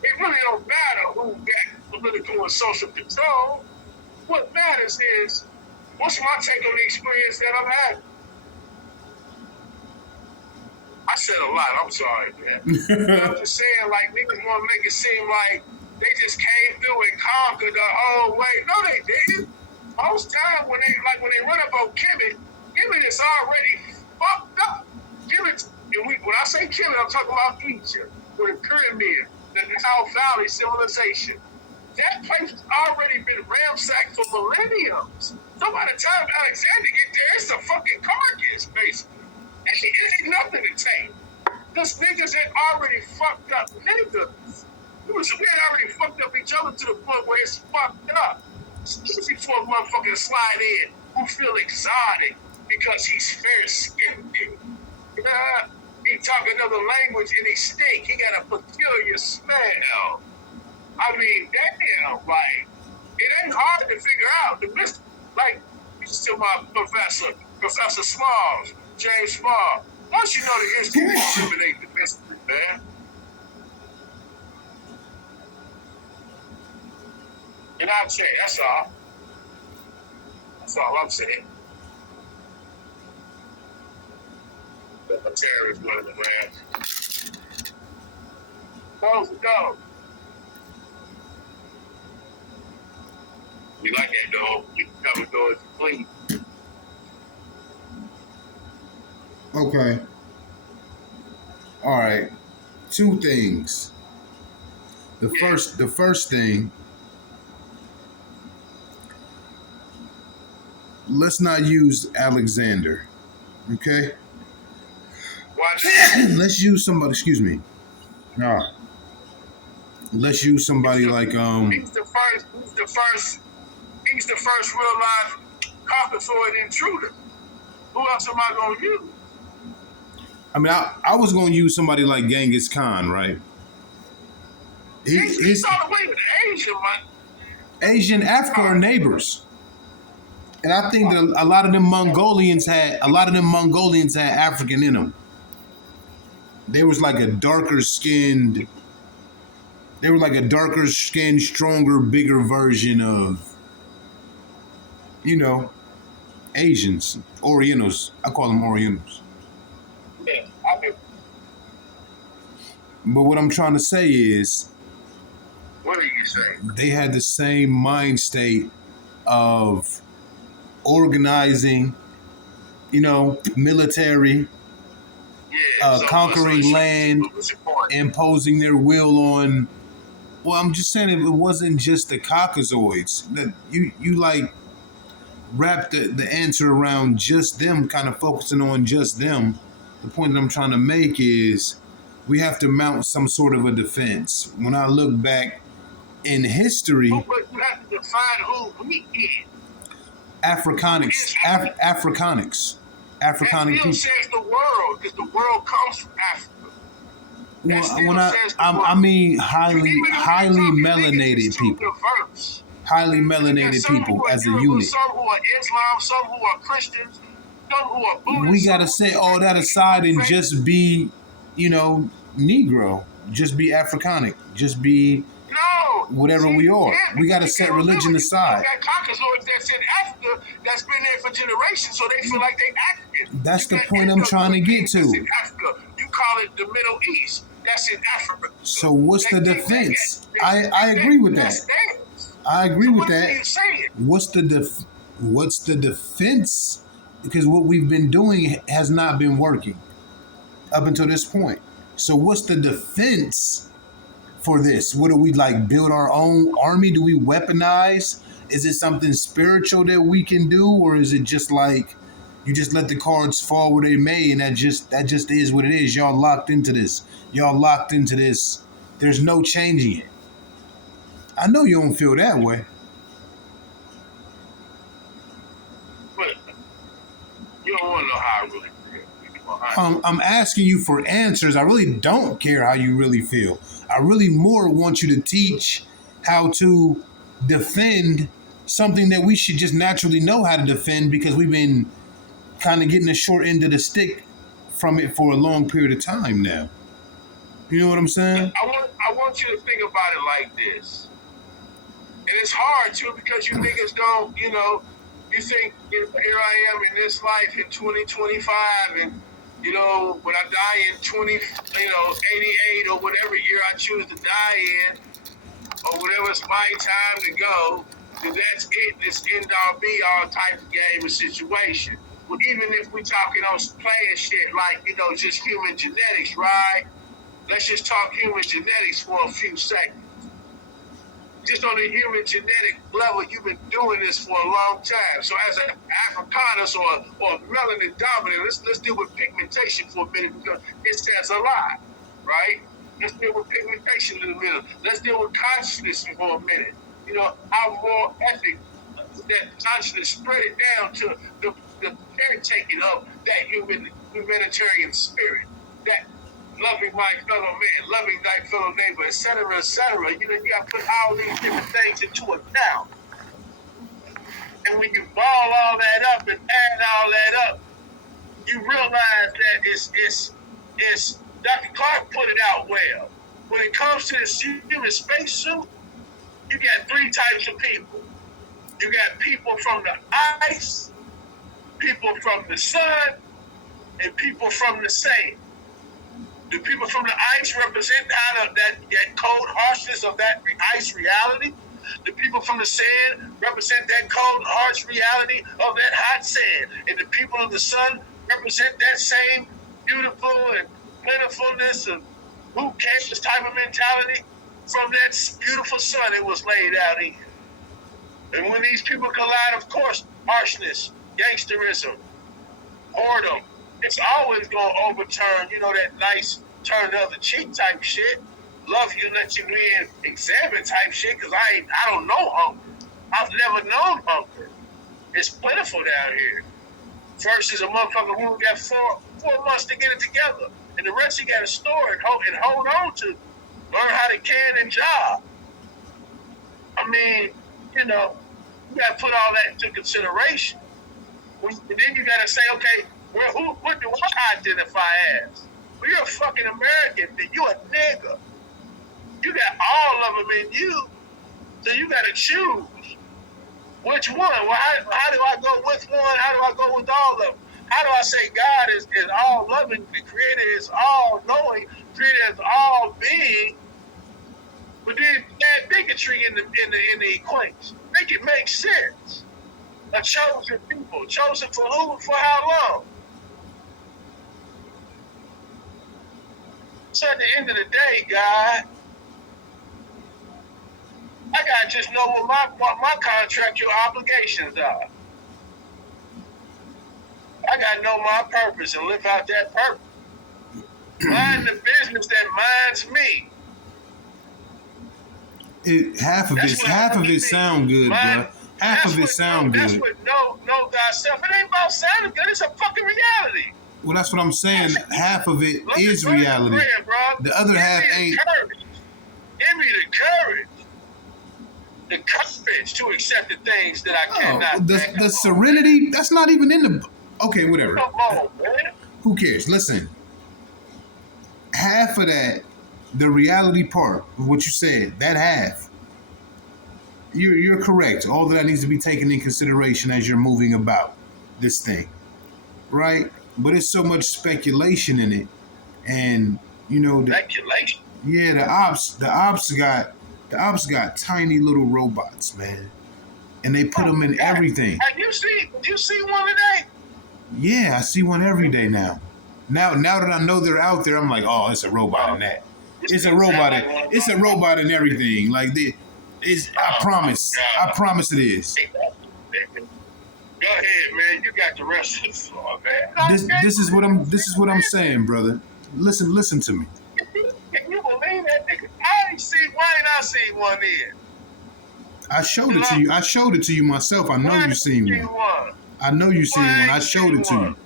It really don't matter who got political and social control. What matters is, what's my take on the experience that I'm having? I said a lot, I'm sorry, man. But I'm just saying, like, niggas want to make it seem like they just came through and conquered the whole way. No, they didn't. Most times when they run up on Kemet is already fucked up. Kemet, when I say Kemet, I'm talking about Egypt, with the pyramid, the Nile Valley civilization. That place has already been ransacked for millenniums. So by the time Alexander get there, it's a fucking carcass, basically. And it ain't nothing to take. Those niggas had already fucked up niggas. We had already fucked up each other to the point where it's fucked up. It's easy for a motherfucker to slide in who feel exotic because he's fair-skinned. He talk another language and he stink. He got a peculiar smell. I mean, damn, like, it ain't hard to figure out. This is to my Professor Smalls, James Small. Once you know the history, you eliminate the mystery, man. And I'm saying, that's all. That's all I'm saying. The terrorist one of the man. Close the door. We like that door. You can cover doors, please. Okay. All right. Two things. The first thing. Let's not use Alexander. Okay. Why not? Let's use somebody. Excuse me. No. Let's use somebody like He's the first real life Caucasoid intruder. Who else am I gonna use? I mean, I was gonna use somebody like Genghis Khan, right? He's all the way with Asian, man. Asian Africa are neighbors. And I think that a lot of them Mongolians had African in them. They was like a darker skinned, stronger, bigger version of, Asians, Orientals. I call them Orientals. Yeah, I mean, But what I'm trying to say is, what are you saying? they had the same mind state of organizing, military, conquering land, imposing their will on. Well, I'm just saying it wasn't just the Caucasoids. That you like wrap the answer around just them, kind of focusing on just them. The point that I'm trying to make is we have to mount some sort of a defense. When I look back in history, But you have to define who we is. Africanics, Africanics, Africanic That still people. says the world, because the world comes from Africa. I mean highly melanated people. Diverse. Highly melanated people as a unit. Some who are Islam, some who are Christians, some who are Buddhists. We got to set all that aside and just be, Negro. Just be Africanic. Just be whatever we are. We got to set religion aside. You got Caucasoids that's in Africa that's been there for generations, so they feel like they African. That's the point I'm trying to get to. In Africa. You call it the Middle East. That's in Africa. So what's the defense? I agree with that. I agree with that. What's the defense? Because what we've been doing has not been working up until this point. So what's the defense for this? What do we build our own army? Do we weaponize? Is it something spiritual that we can do, or is it just you just let the cards fall where they may, and that just is what it is? Y'all locked into this. There's no changing it. I know you don't feel that way. But you don't want to know how I really feel. I'm asking you for answers. I really don't care how you really feel. I really more want you to teach how to defend something that we should just naturally know how to defend, because we've been kind of getting the short end of the stick from it for a long period of time now. You know what I'm saying? I want you to think about it like this. And it's hard too, because you niggas don't, you think, here I am in this life in 2025, and when I die in 88 or whatever year I choose to die in, or whatever it's my time to go, then that's it. This end all be all type of game or situation. Well, even if we talking on playing shit just human genetics, right? Let's just talk human genetics for a few seconds. Just on the human genetic level, you've been doing this for a long time. So as an Africanus or melanin dominant, let's deal with pigmentation for a minute, because it says a lot, right? Let's deal with pigmentation in a minute. Let's deal with consciousness for a minute. Our moral ethic, that consciousness, spread it down to the caretaking of that humanitarian spirit, that loving my fellow man, loving thy fellow neighbor, etc., etc. You got to put all these different things into account. And when you ball all that up and add all that up, you realize that it's Dr. Clark put it out well. When it comes to this human spacesuit, you got three types of people. You got people from the ice, people from the sun, and people from the sand. The people from the ice represent that cold harshness of that ice reality. The people from the sand represent that cold, harsh reality of that hot sand. And the people of the sun represent that same beautiful and plentifulness of who cares type of mentality from that beautiful sun it was laid out in. And when these people collide, of course, harshness, gangsterism, boredom, it's always going to overturn, that nice turn the other cheek type shit. Love you, let you in, examine type shit, because I don't know hunger. I've never known hunger. It's plentiful down here. Versus a motherfucker who got four months to get it together. And the rest you got to store and hold on to. Learn how to can and job. I mean, you got to put all that into consideration. And then you got to say, okay, well, what do I identify as? Well, you're a fucking American, then you a nigga. You got all of them in you, so you got to choose. Which one? Well, how do I go with one? How do I go with all of them? How do I say God is all loving, the Creator is all knowing, Creator is all being, but then add bigotry in the equation? Make it make sense. A chosen people, chosen for who, for how long? So at the end of the day, God, I gotta just know what my contractual obligations are. I got to know my purpose and live out that purpose. Mind the business that minds me. Half of it sound good, bro. Half of it sound good. That's what know thyself. It ain't about sounding good. It's a fucking reality. Well, that's what I'm saying. Half of it is reality. The other half ain't. Give me the courage to accept the things that I cannot. The serenity, that's not even in the. Okay, whatever. Come on, man. Who cares? Listen. Half of that, the reality part of what you said, that half, you're correct. All of that needs to be taken in consideration as you're moving about this thing, right? But it's so much speculation in it, and you know, speculation. Yeah, the ops got tiny little robots, man, and they put them in everything. Have you see one today? Yeah, I see one every day now. Now that I know they're out there, I'm like, oh, it's a robot in that. It's a robot. It's a robot in everything. Like I promise it is. Go ahead, man. You got the rest of the floor, man. This is what I'm saying, brother. Listen to me. Can you believe that nigga? Why ain't I seen one in? I showed it to you. I showed it to you myself. I know you seen one. I know you seen one. I showed it to you.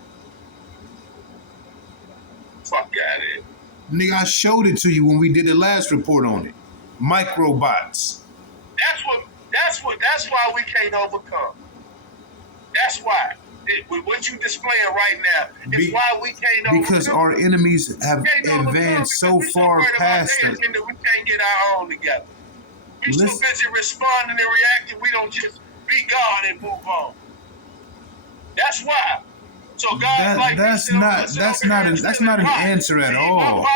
Fuck out of here. Nigga, I showed it to you when we did the last report on it. Microbots. That's why we can't overcome. That's why. With what you displaying right now is why we can't overcome. Because our enemies have advanced so far past us. We can't get our own together. We're so busy responding and reacting, we don't just be God and move on. That's why. So God, that's not an answer at all.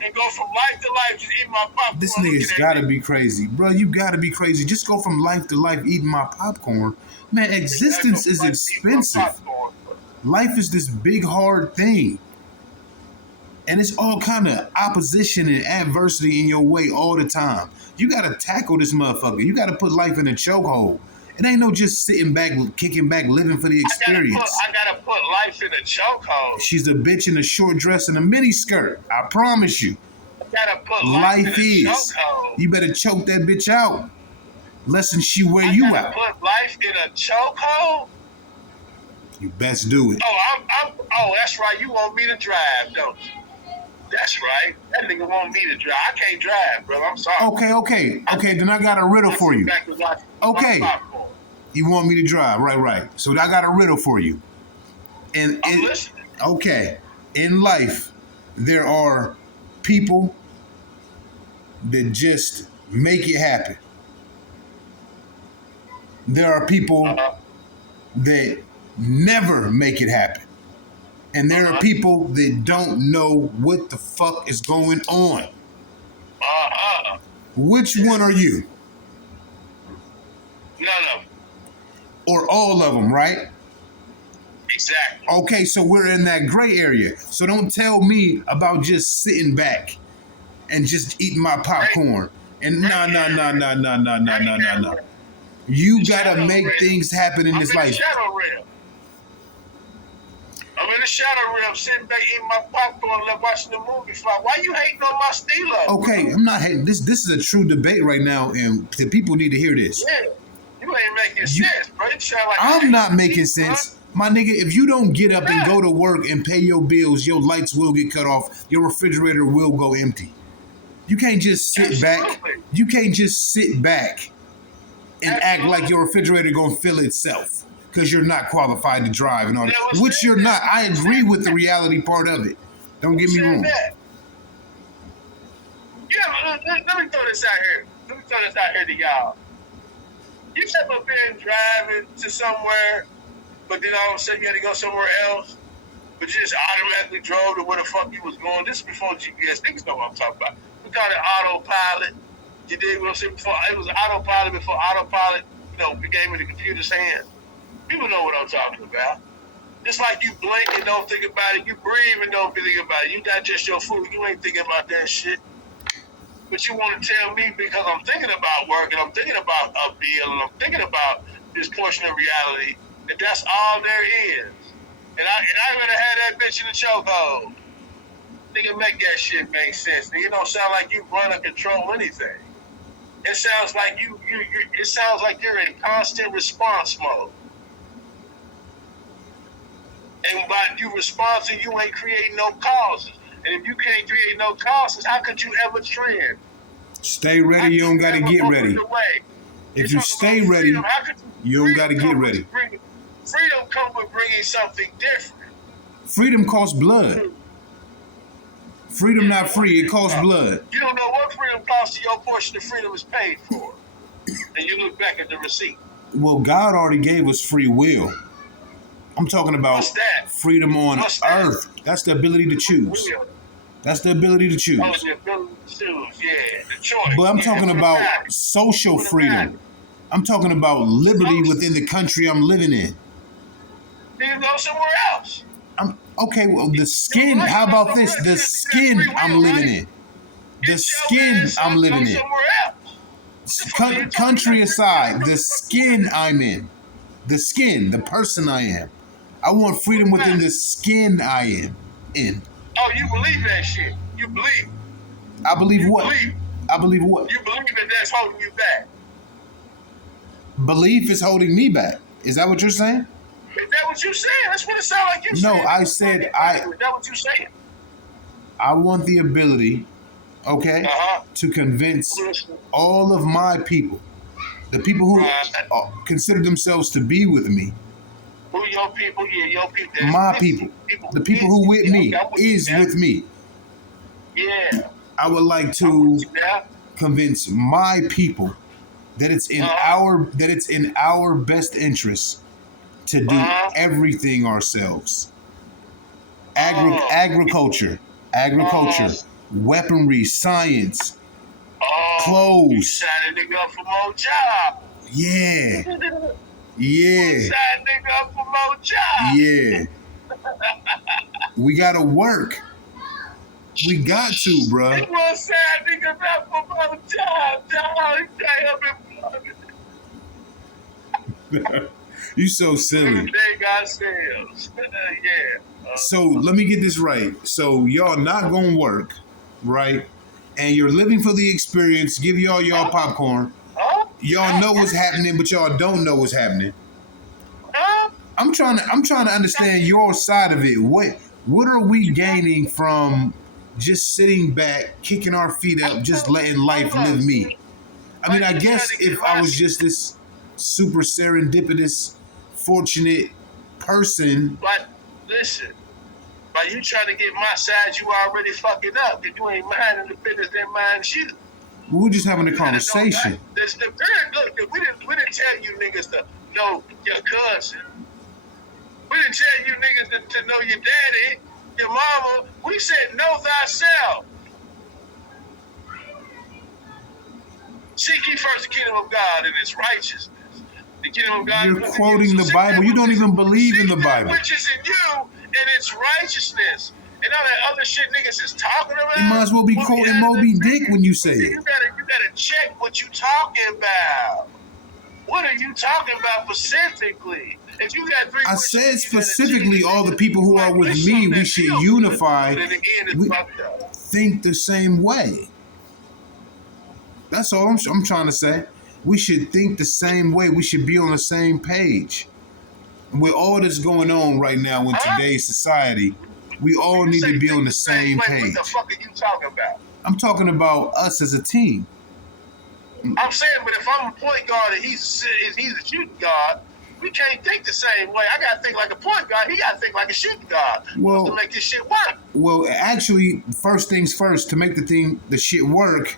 And go from life to life, just eating my popcorn. This nigga's gotta be crazy, bro. You gotta be crazy. Just go from life to life eating my popcorn, man. Existence is expensive. Life is this big hard thing, and it's all kind of opposition and adversity in your way all the time. You gotta tackle this motherfucker. You gotta put life in a chokehold. It ain't no just sitting back, kicking back, living for the experience. I gotta put life in a chokehold. She's a bitch in a short dress and a mini skirt. I promise you. I gotta put life in a chokehold. You better choke that bitch out. Lest she wear you out. I gotta put life in a chokehold? You best do it. Oh, that's right. You want me to drive, don't you? That's right. That nigga want me to drive. I can't drive, brother. I'm sorry. Okay. Then I got a riddle for you. Okay. You want me to drive? Right. So I got a riddle for you. I'm listening. Okay. In life, there are people that just make it happen. There are people that never make it happen. And there are people that don't know what the fuck is going on. Which one are you? None of them. Or all of them, right? Exactly. Okay, so we're in that gray area. So don't tell me about just sitting back and just eating my popcorn. And no. You gotta make things happen in this life. I'm in the shadow realm, sitting back eating my popcorn, watching the movie fly. Why you hating on my stilo? Okay, I'm not hating. This is a true debate right now, and the people need to hear this. Yeah, you ain't making sense, bro. You sound like I'm not making sense. My nigga, if you don't get up and go to work and pay your bills, your lights will get cut off. Your refrigerator will go empty. You can't just sit back. You can't just sit back and act like your refrigerator gonna fill itself. Because you're not qualified to drive and all that. Which you're not. I agree with the reality part of it. Don't get me wrong. Yeah, let me throw this out here. To y'all. You ever been driving to somewhere, but then all of a sudden you had to go somewhere else, but you just automatically drove to where the fuck you was going? This is before GPS. Niggas know what I'm talking about. We call it autopilot. You did what I'm saying before. It was autopilot before autopilot, became in the computer's hand. People know what I'm talking about. Just like you blink and don't think about it, you breathe and don't think about it. You digest your food, you ain't thinking about that shit. But you want to tell me because I'm thinking about work and I'm thinking about a bill and I'm thinking about this portion of reality, that's all there is. And I gonna have that bitch in the chokehold. Nigga, make that shit make sense. Nigga, it don't sound like you run or control anything. It sounds like it sounds like you're in constant response mode. And by you responding, you ain't creating no causes. And if you can't create no causes, how could you ever trend? Stay ready, you don't gotta get ready. If you stay ready, you don't gotta get ready. Freedom comes with bringing something different. Freedom costs blood. Freedom not free, it costs blood. You don't know what freedom costs till your portion of freedom is paid for. And you look back at the receipt. Well, God already gave us free will. I'm talking about freedom on earth. That's the ability to choose. That's the ability to choose. Oh, the ability to choose, yeah. The choice. But I'm talking about social freedom. I'm talking about liberty within the country I'm living in. You go somewhere else. Okay, well, the skin, how about this? The skin I'm living in. The skin I'm living in. Country aside, the skin I'm in. The skin, the person I am. I want freedom within the skin I am in. Oh, you believe that shit. You believe. I believe what? I believe what? You believe that that's holding you back. Belief is holding me back. Is that what you're saying? Is that what you're saying? That's what it sounds like you're saying. No, I said Is that what you're saying? I want the ability, okay, to convince all of my people, the people who consider themselves to be with me. Who your people? Yeah, your people. My people. The people who with me is with me. Yeah. I would like to convince my people that it's in our best interest to do everything ourselves. Agriculture, weaponry, science, clothes. You signed a nigga up for more job. Yeah. You signed a nigga up for more job. Yeah. We gotta work. We got to, bruh. You want to sign niggas up for more job. You so silly. They got sales. Yeah. So let me get this right. So y'all not gonna work, right? And you're living for the experience. Give y'all popcorn. Y'all know what's happening, but y'all don't know what's happening. I'm trying to understand your side of it. What are we gaining from just sitting back, kicking our feet up, just letting life live me? I mean, I guess if I was just this super serendipitous, fortunate person. But listen, by you trying to get my side, you already fucking up. Because you ain't minding the business, they mind you. We're just having a conversation. Look, we didn't tell you niggas to know your cousin. We didn't tell you niggas to know your daddy, your mama. We said know thyself. Seek ye first the kingdom of God and its righteousness. The kingdom of God. You're quoting the Bible. You don't even believe in the Bible. Which is in you and its righteousness. And all that other shit niggas is talking about. You might as well be quoting Moby Dick when you say it. You gotta check what you talking about. What are you talking about specifically? If you got three, I said specifically all the people who are with me, we should unify, think the same way. That's all I'm trying to say. We should think the same way. We should be on the same page. With all that's going on right now in today's society, we all need to be on the same page. What the fuck are you talking about? I'm talking about us as a team. I'm saying, but if I'm a point guard and he's a shooting guard, we can't think the same way. I gotta think like a point guard. He gotta think like a shooting guard. Well, to make this shit work. Well, actually, first things first. To make the shit work,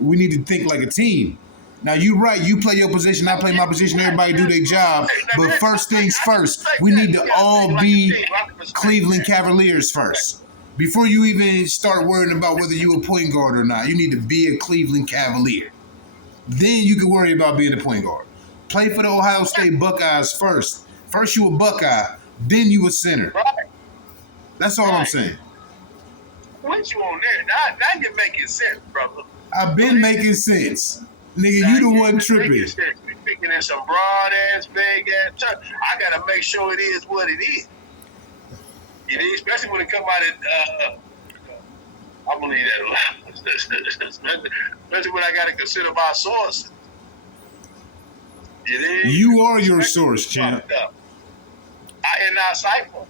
we need to think like a team. Now you're right. You play your position. I play my position. Everybody do their job. But first things first, we need to all be Cleveland Cavaliers first. Before you even start worrying about whether you a point guard or not, you need to be a Cleveland Cavalier. Then you can worry about being a point guard. Play for the Ohio State Buckeyes first. First you a Buckeye, then you a center. That's all I'm saying. What you on there? Now you're making sense, brother. I've been making sense. Nigga, you the one tripping. You're speaking in some broad ass, vague ass terms. I gotta make sure it is what it is. It is, especially when it come out of. I believe that a lot. Especially when I got to consider my source. It is. You are your source, champ. I am not cipher.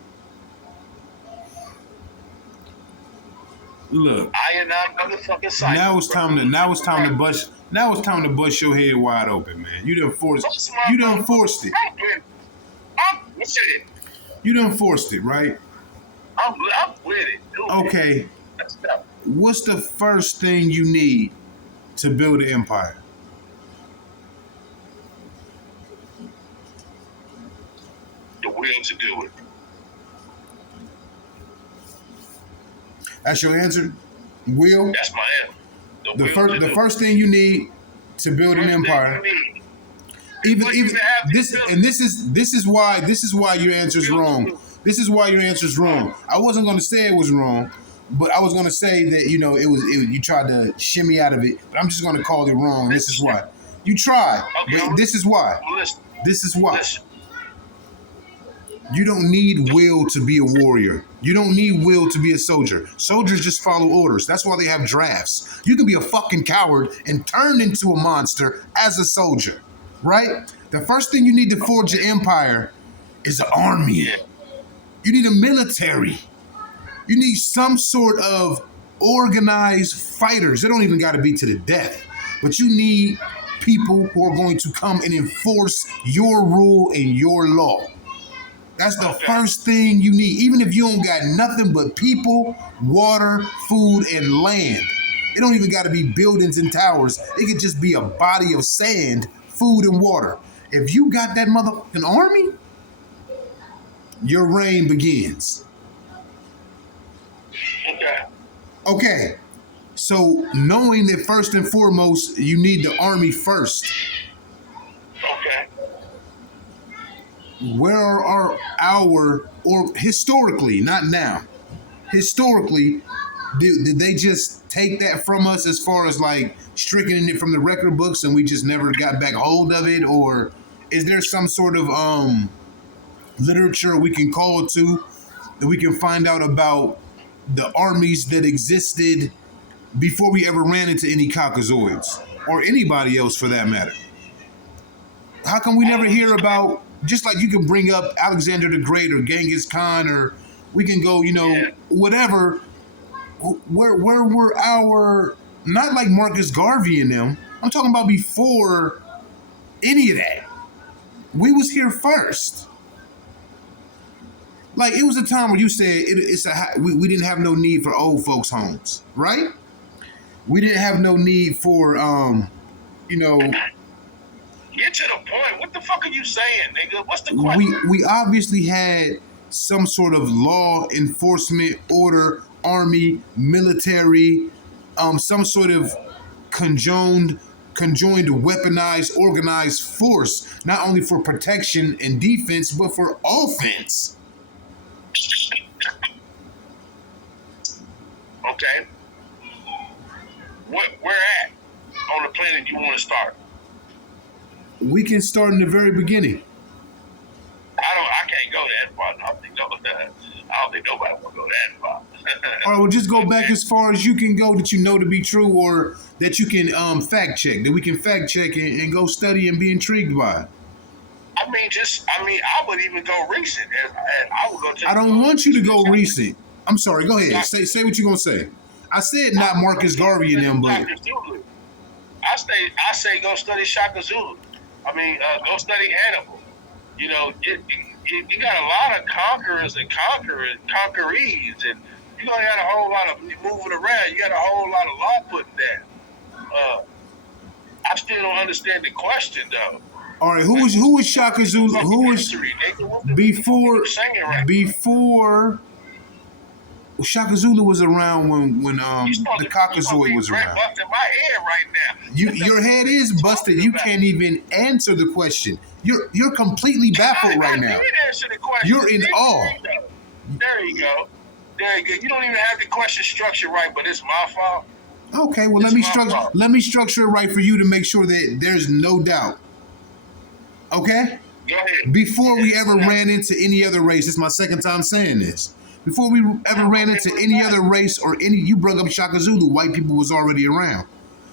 Look. I am not motherfucking cipher. Now it's time to bust your head wide open, man. You done forced it. I'm with it. You done forced it, right? I'm with it. Dude. Okay. What's the first thing you need to build an empire? The will to do it. That's your answer? Will? That's my answer. The first thing you need to build an empire. This is why your answer is wrong. This is why your answer is wrong. I wasn't going to say it was wrong, but I was going to say that you tried to shimmy out of it. But I'm just going to call it wrong. This is why you tried. But this is why. This is why. You don't need will to be a warrior. You don't need will to be a soldier. Soldiers just follow orders. That's why they have drafts. You can be a fucking coward and turn into a monster as a soldier, right? The first thing you need to forge an empire is an army. You need a military. You need some sort of organized fighters. They don't even got to be to the death, but you need people who are going to come and enforce your rule and your law. That's the first thing you need. Even if you don't got nothing but people, water, food, and land. It don't even got to be buildings and towers. It could just be a body of sand, food, and water. If you got that motherfucking army, your reign begins. Okay. So knowing that first and foremost, you need the army first. Okay. Where are or historically, not now, historically, did they just take that from us as far as like stricken it from the record books and we just never got back hold of it? Or is there some sort of literature we can call to that we can find out about the armies that existed before we ever ran into any Caucasoids or anybody else for that matter? How come we never hear about, just like you can bring up Alexander the Great or Genghis Khan, or we can go, whatever. Where were our, not like Marcus Garvey and them. I'm talking about before any of that. We was here first. Like, it was a time where you said we didn't have no need for old folks' homes, right? We didn't have no need for, Get to the point. What the fuck are you saying, nigga? What's the question? We obviously had some sort of law enforcement order, army, military, some sort of conjoined, weaponized, organized force, not only for protection and defense, but for offense. Okay. Where at on the planet you want to start? We can start in the very beginning. I can't go that far. I don't think nobody will go that far. All right, well, just go back as far as you can go that you know to be true, or that you can fact check, that we can fact check and go study and be intrigued by it. I would even go recent. And I would go to. I don't want you to go recent. I'm sorry. Go ahead. Say what you're gonna say. I said not Marcus Garvey and them, but I say go study Shaka Zulu. Go study Hannibal. You got a lot of conquerors and conquerees, and you gonna have a whole lot of moving around. You got a whole lot of law putting down. I still don't understand the question though. All right, who was Shaka Zulu? Who was before Shaka Zulu was around when the Caucasoid was around? Busting my head right now. Your head is busted. You can't even answer the question. You're completely baffled right now. You're in awe. There you go. You don't even have the question structured right, but it's my fault. Okay, well let me structure it right for you to make sure that there's no doubt. Okay? Go ahead. Before we ever ran into any other race, it's my second time saying this. Before we ever ran into any other race or any, you brought up Shaka Zulu. White people was already around.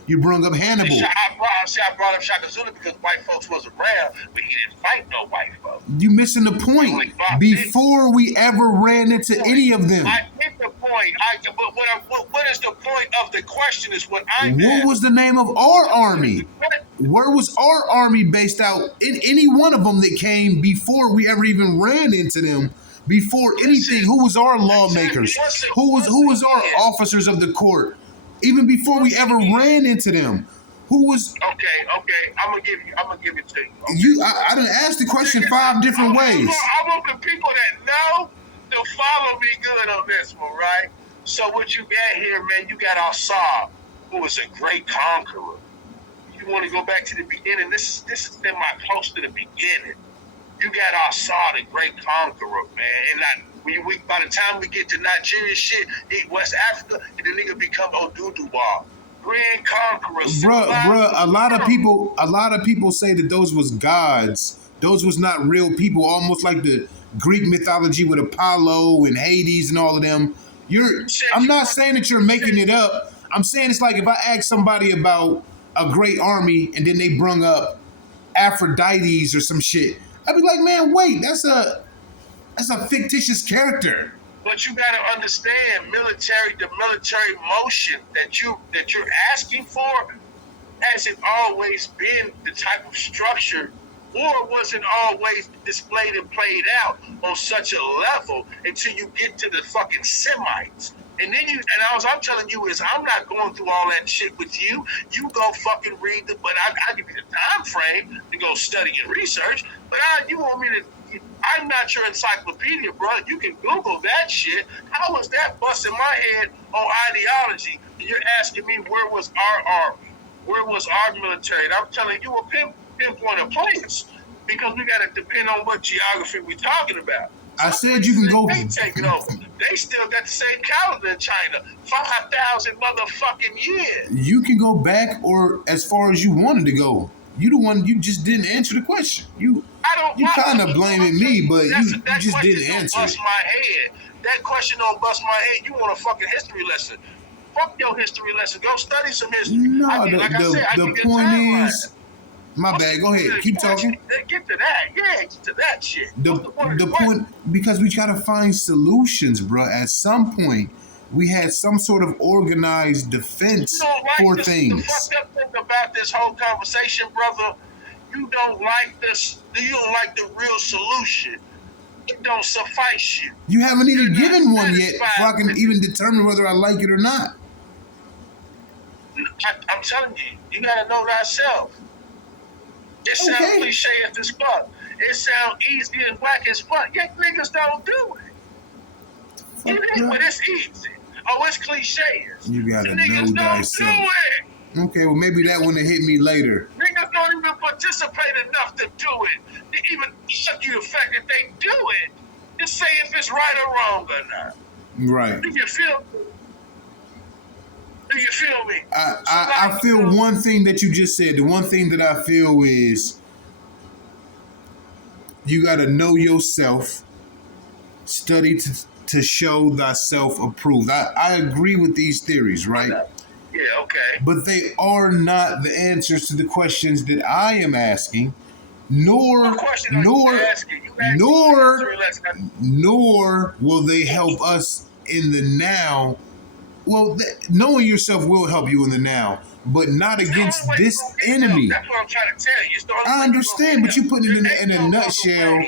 You brought up Hannibal. I brought up Shaka Zulu because white folks was around, but he didn't fight no white folks. You missing the point. Before we ever ran into any of them. I get the point. But what is the point of the question is what I'm What asking. was the name of our army? Where was our army based out? In any one of them that came before we ever even ran into them. Before anything, who was our lawmakers? Who was our officers of the court? Even before we ever ran into them, who was? Okay. I'm gonna give it to you. Okay. I done asked the question 5 different ways. I want the people that know to follow me good on this one, right? So what you got here, man? You got Assad, who was a great conqueror. You want to go back to the beginning? This is close to the beginning. You got Assad, a great conqueror, man, and we by the time we get to Nigeria shit, West Africa, and the nigga become Oduduwa, grand conqueror. Bruh, a lot of people say that those was gods. Those was not real people, almost like the Greek mythology with Apollo and Hades and all of them. I'm not saying that you're making it up. I'm saying it's like if I ask somebody about a great army and then they brung up Aphrodites or some shit, I'd be like, man, wait, that's a fictitious character. But you gotta understand, the military motion that you're asking for hasn't always been the type of structure, or wasn't always displayed and played out on such a level until you get to the fucking Semites. And then all I'm telling you is I'm not going through all that shit with you. You go fucking read but I give you the time frame to go study and research. But you want me to? I'm not your encyclopedia, bro. You can Google that shit. How was that busting my head on ideology? And you're asking me where was our army? Where was our military? And I'm telling you a pinpoint a place because we got to depend on what geography we're talking about. I said you can go. They taking over. They still got the same calendar in China. 5,000 motherfucking years. You can go back or as far as you wanted to go. You the one. You just didn't answer the question. You kind of blaming me, but you just didn't answer. Bust my head. That question don't bust my head. You want a fucking history lesson? Fuck your history lesson. Go study some history. No, the point is. My bad. Go ahead. Keep talking. Get to that. Yeah, get to that shit. The point, because we gotta find solutions, bro. At some point, we had some sort of organized defense for things. The fucked up thing about this whole conversation, brother, you don't like this. You don't like the real solution. It don't suffice you. You haven't even given one yet, so I can even determine whether I like it or not. I'm telling you, you gotta know thyself. It sounds cliche as fuck. It sounds easy and whack as fuck. Yet niggas don't do it. But it's easy. Oh, it's cliche. You gotta niggas know thyself. Don't do it. Okay, well maybe that one will hit me later. Niggas don't even participate enough to do it. They even suck you the fact that they do it. Just say if it's right or wrong or not. Right. Do you feel me? Do you feel me? I feel one thing that you just said. The one thing that I feel is you got to know yourself, study to show thyself approved. I agree with these theories, right? Yeah, okay. But they are not the answers to the questions that I am asking, nor will they help us in the now. Well, knowing yourself will help you in the now, but not against this enemy. That's what I'm trying to tell you. I understand, but you put it in a nutshell.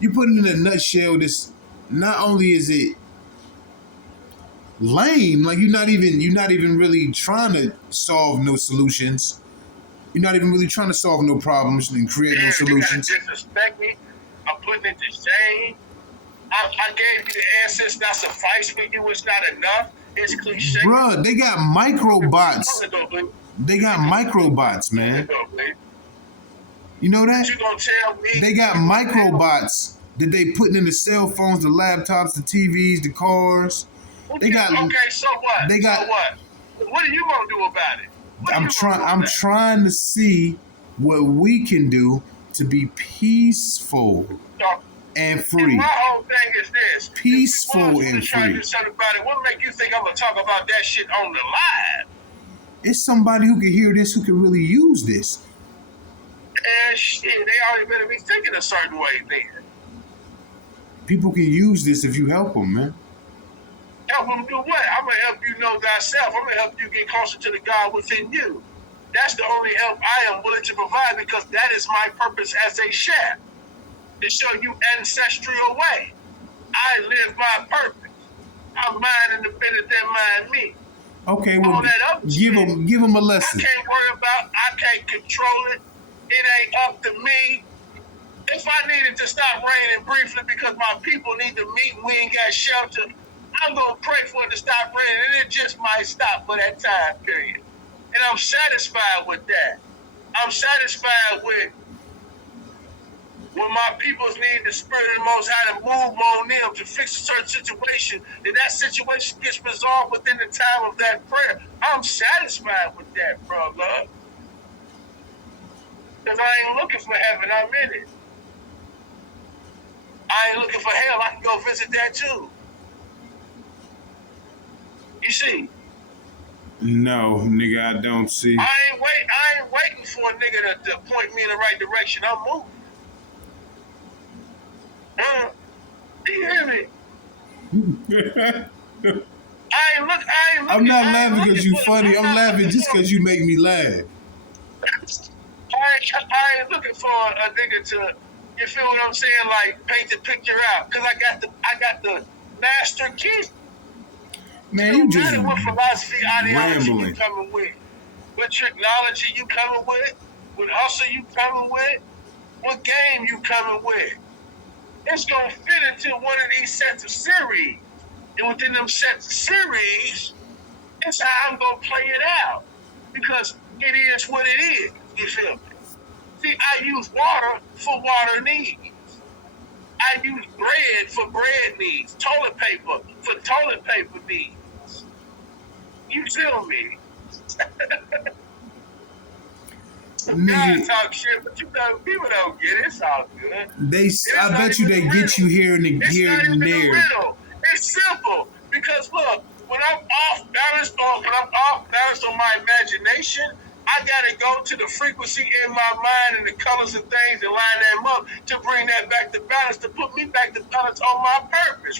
You put it in a nutshell. This not only is it lame, like you're not even really trying to solve no solutions. You're not even really trying to solve no problems and create no solutions. You disrespect me. I'm putting it to shame. I gave you the answers that suffice for you. It's not enough. It's cliche. Bruh, they got microbots. They got microbots, man. You know that? You gonna tell me? They got microbots that they putting in the cell phones, the laptops, the TVs, the cars. They got. Okay, so what? They got. So what? What are you gonna do about it? I'm trying to see what we can do to be peaceful. and And free. my whole thing is this. Peaceful if we was and really trying to free. do something about it, what make you think I'm going to talk about that shit on the live? It's somebody who can hear this, who can really use this. And shit, they already better be thinking a certain way then. People can use this if you help them, man. Help them do what? I'm going to help you know thyself. I'm going to help you get closer to the God within you. That's the only help I am willing to provide, because that is my purpose as a chef. To show you ancestral way. I live my purpose. I'm mind independent than mind me. Okay, All well, that other give shit, them a I lesson. can't worry about. I can't control it. It ain't up to me. If I needed to stop raining briefly because my people need to meet and we ain't got shelter, I'm going to pray for it to stop raining, and it just might stop for that time period. And I'm satisfied with that. I'm satisfied with when my peoples need the Spirit of the Most High to move on them to fix a certain situation, and that situation gets resolved within the time of that prayer. I'm satisfied with that, bro, love. Because I ain't looking for heaven, I'm in it. I ain't looking for hell, I can go visit that too. You see? No, nigga, I don't see. I ain't waiting for a nigga to point me in the right direction. I'm moving. Do you hear me? I'm not laughing because you funny. I'm laughing just because you make me laugh. I ain't looking for a nigga to, you feel what I'm saying, like paint the picture out. Because I got the master key. Man, you just no matter what philosophy, ideology you rambling. coming with, what technology you coming with, what hustle you coming with, what game you coming with, it's gonna fit into one of these sets of series. And within them sets of series, it's how I'm gonna play it out. Because it is what it is. You feel me? See, I use water for water needs. I use bread for bread needs. Toilet paper for toilet paper needs. You feel me? Guys talk shit, but you know, people don't get it. It's all good. I bet you they get you here and here and there. Riddle. It's simple. Because look, when I'm off balance on my imagination, I gotta go to the frequency in my mind and the colors and things and line them up to bring that back to balance, to put me back to balance on my purpose.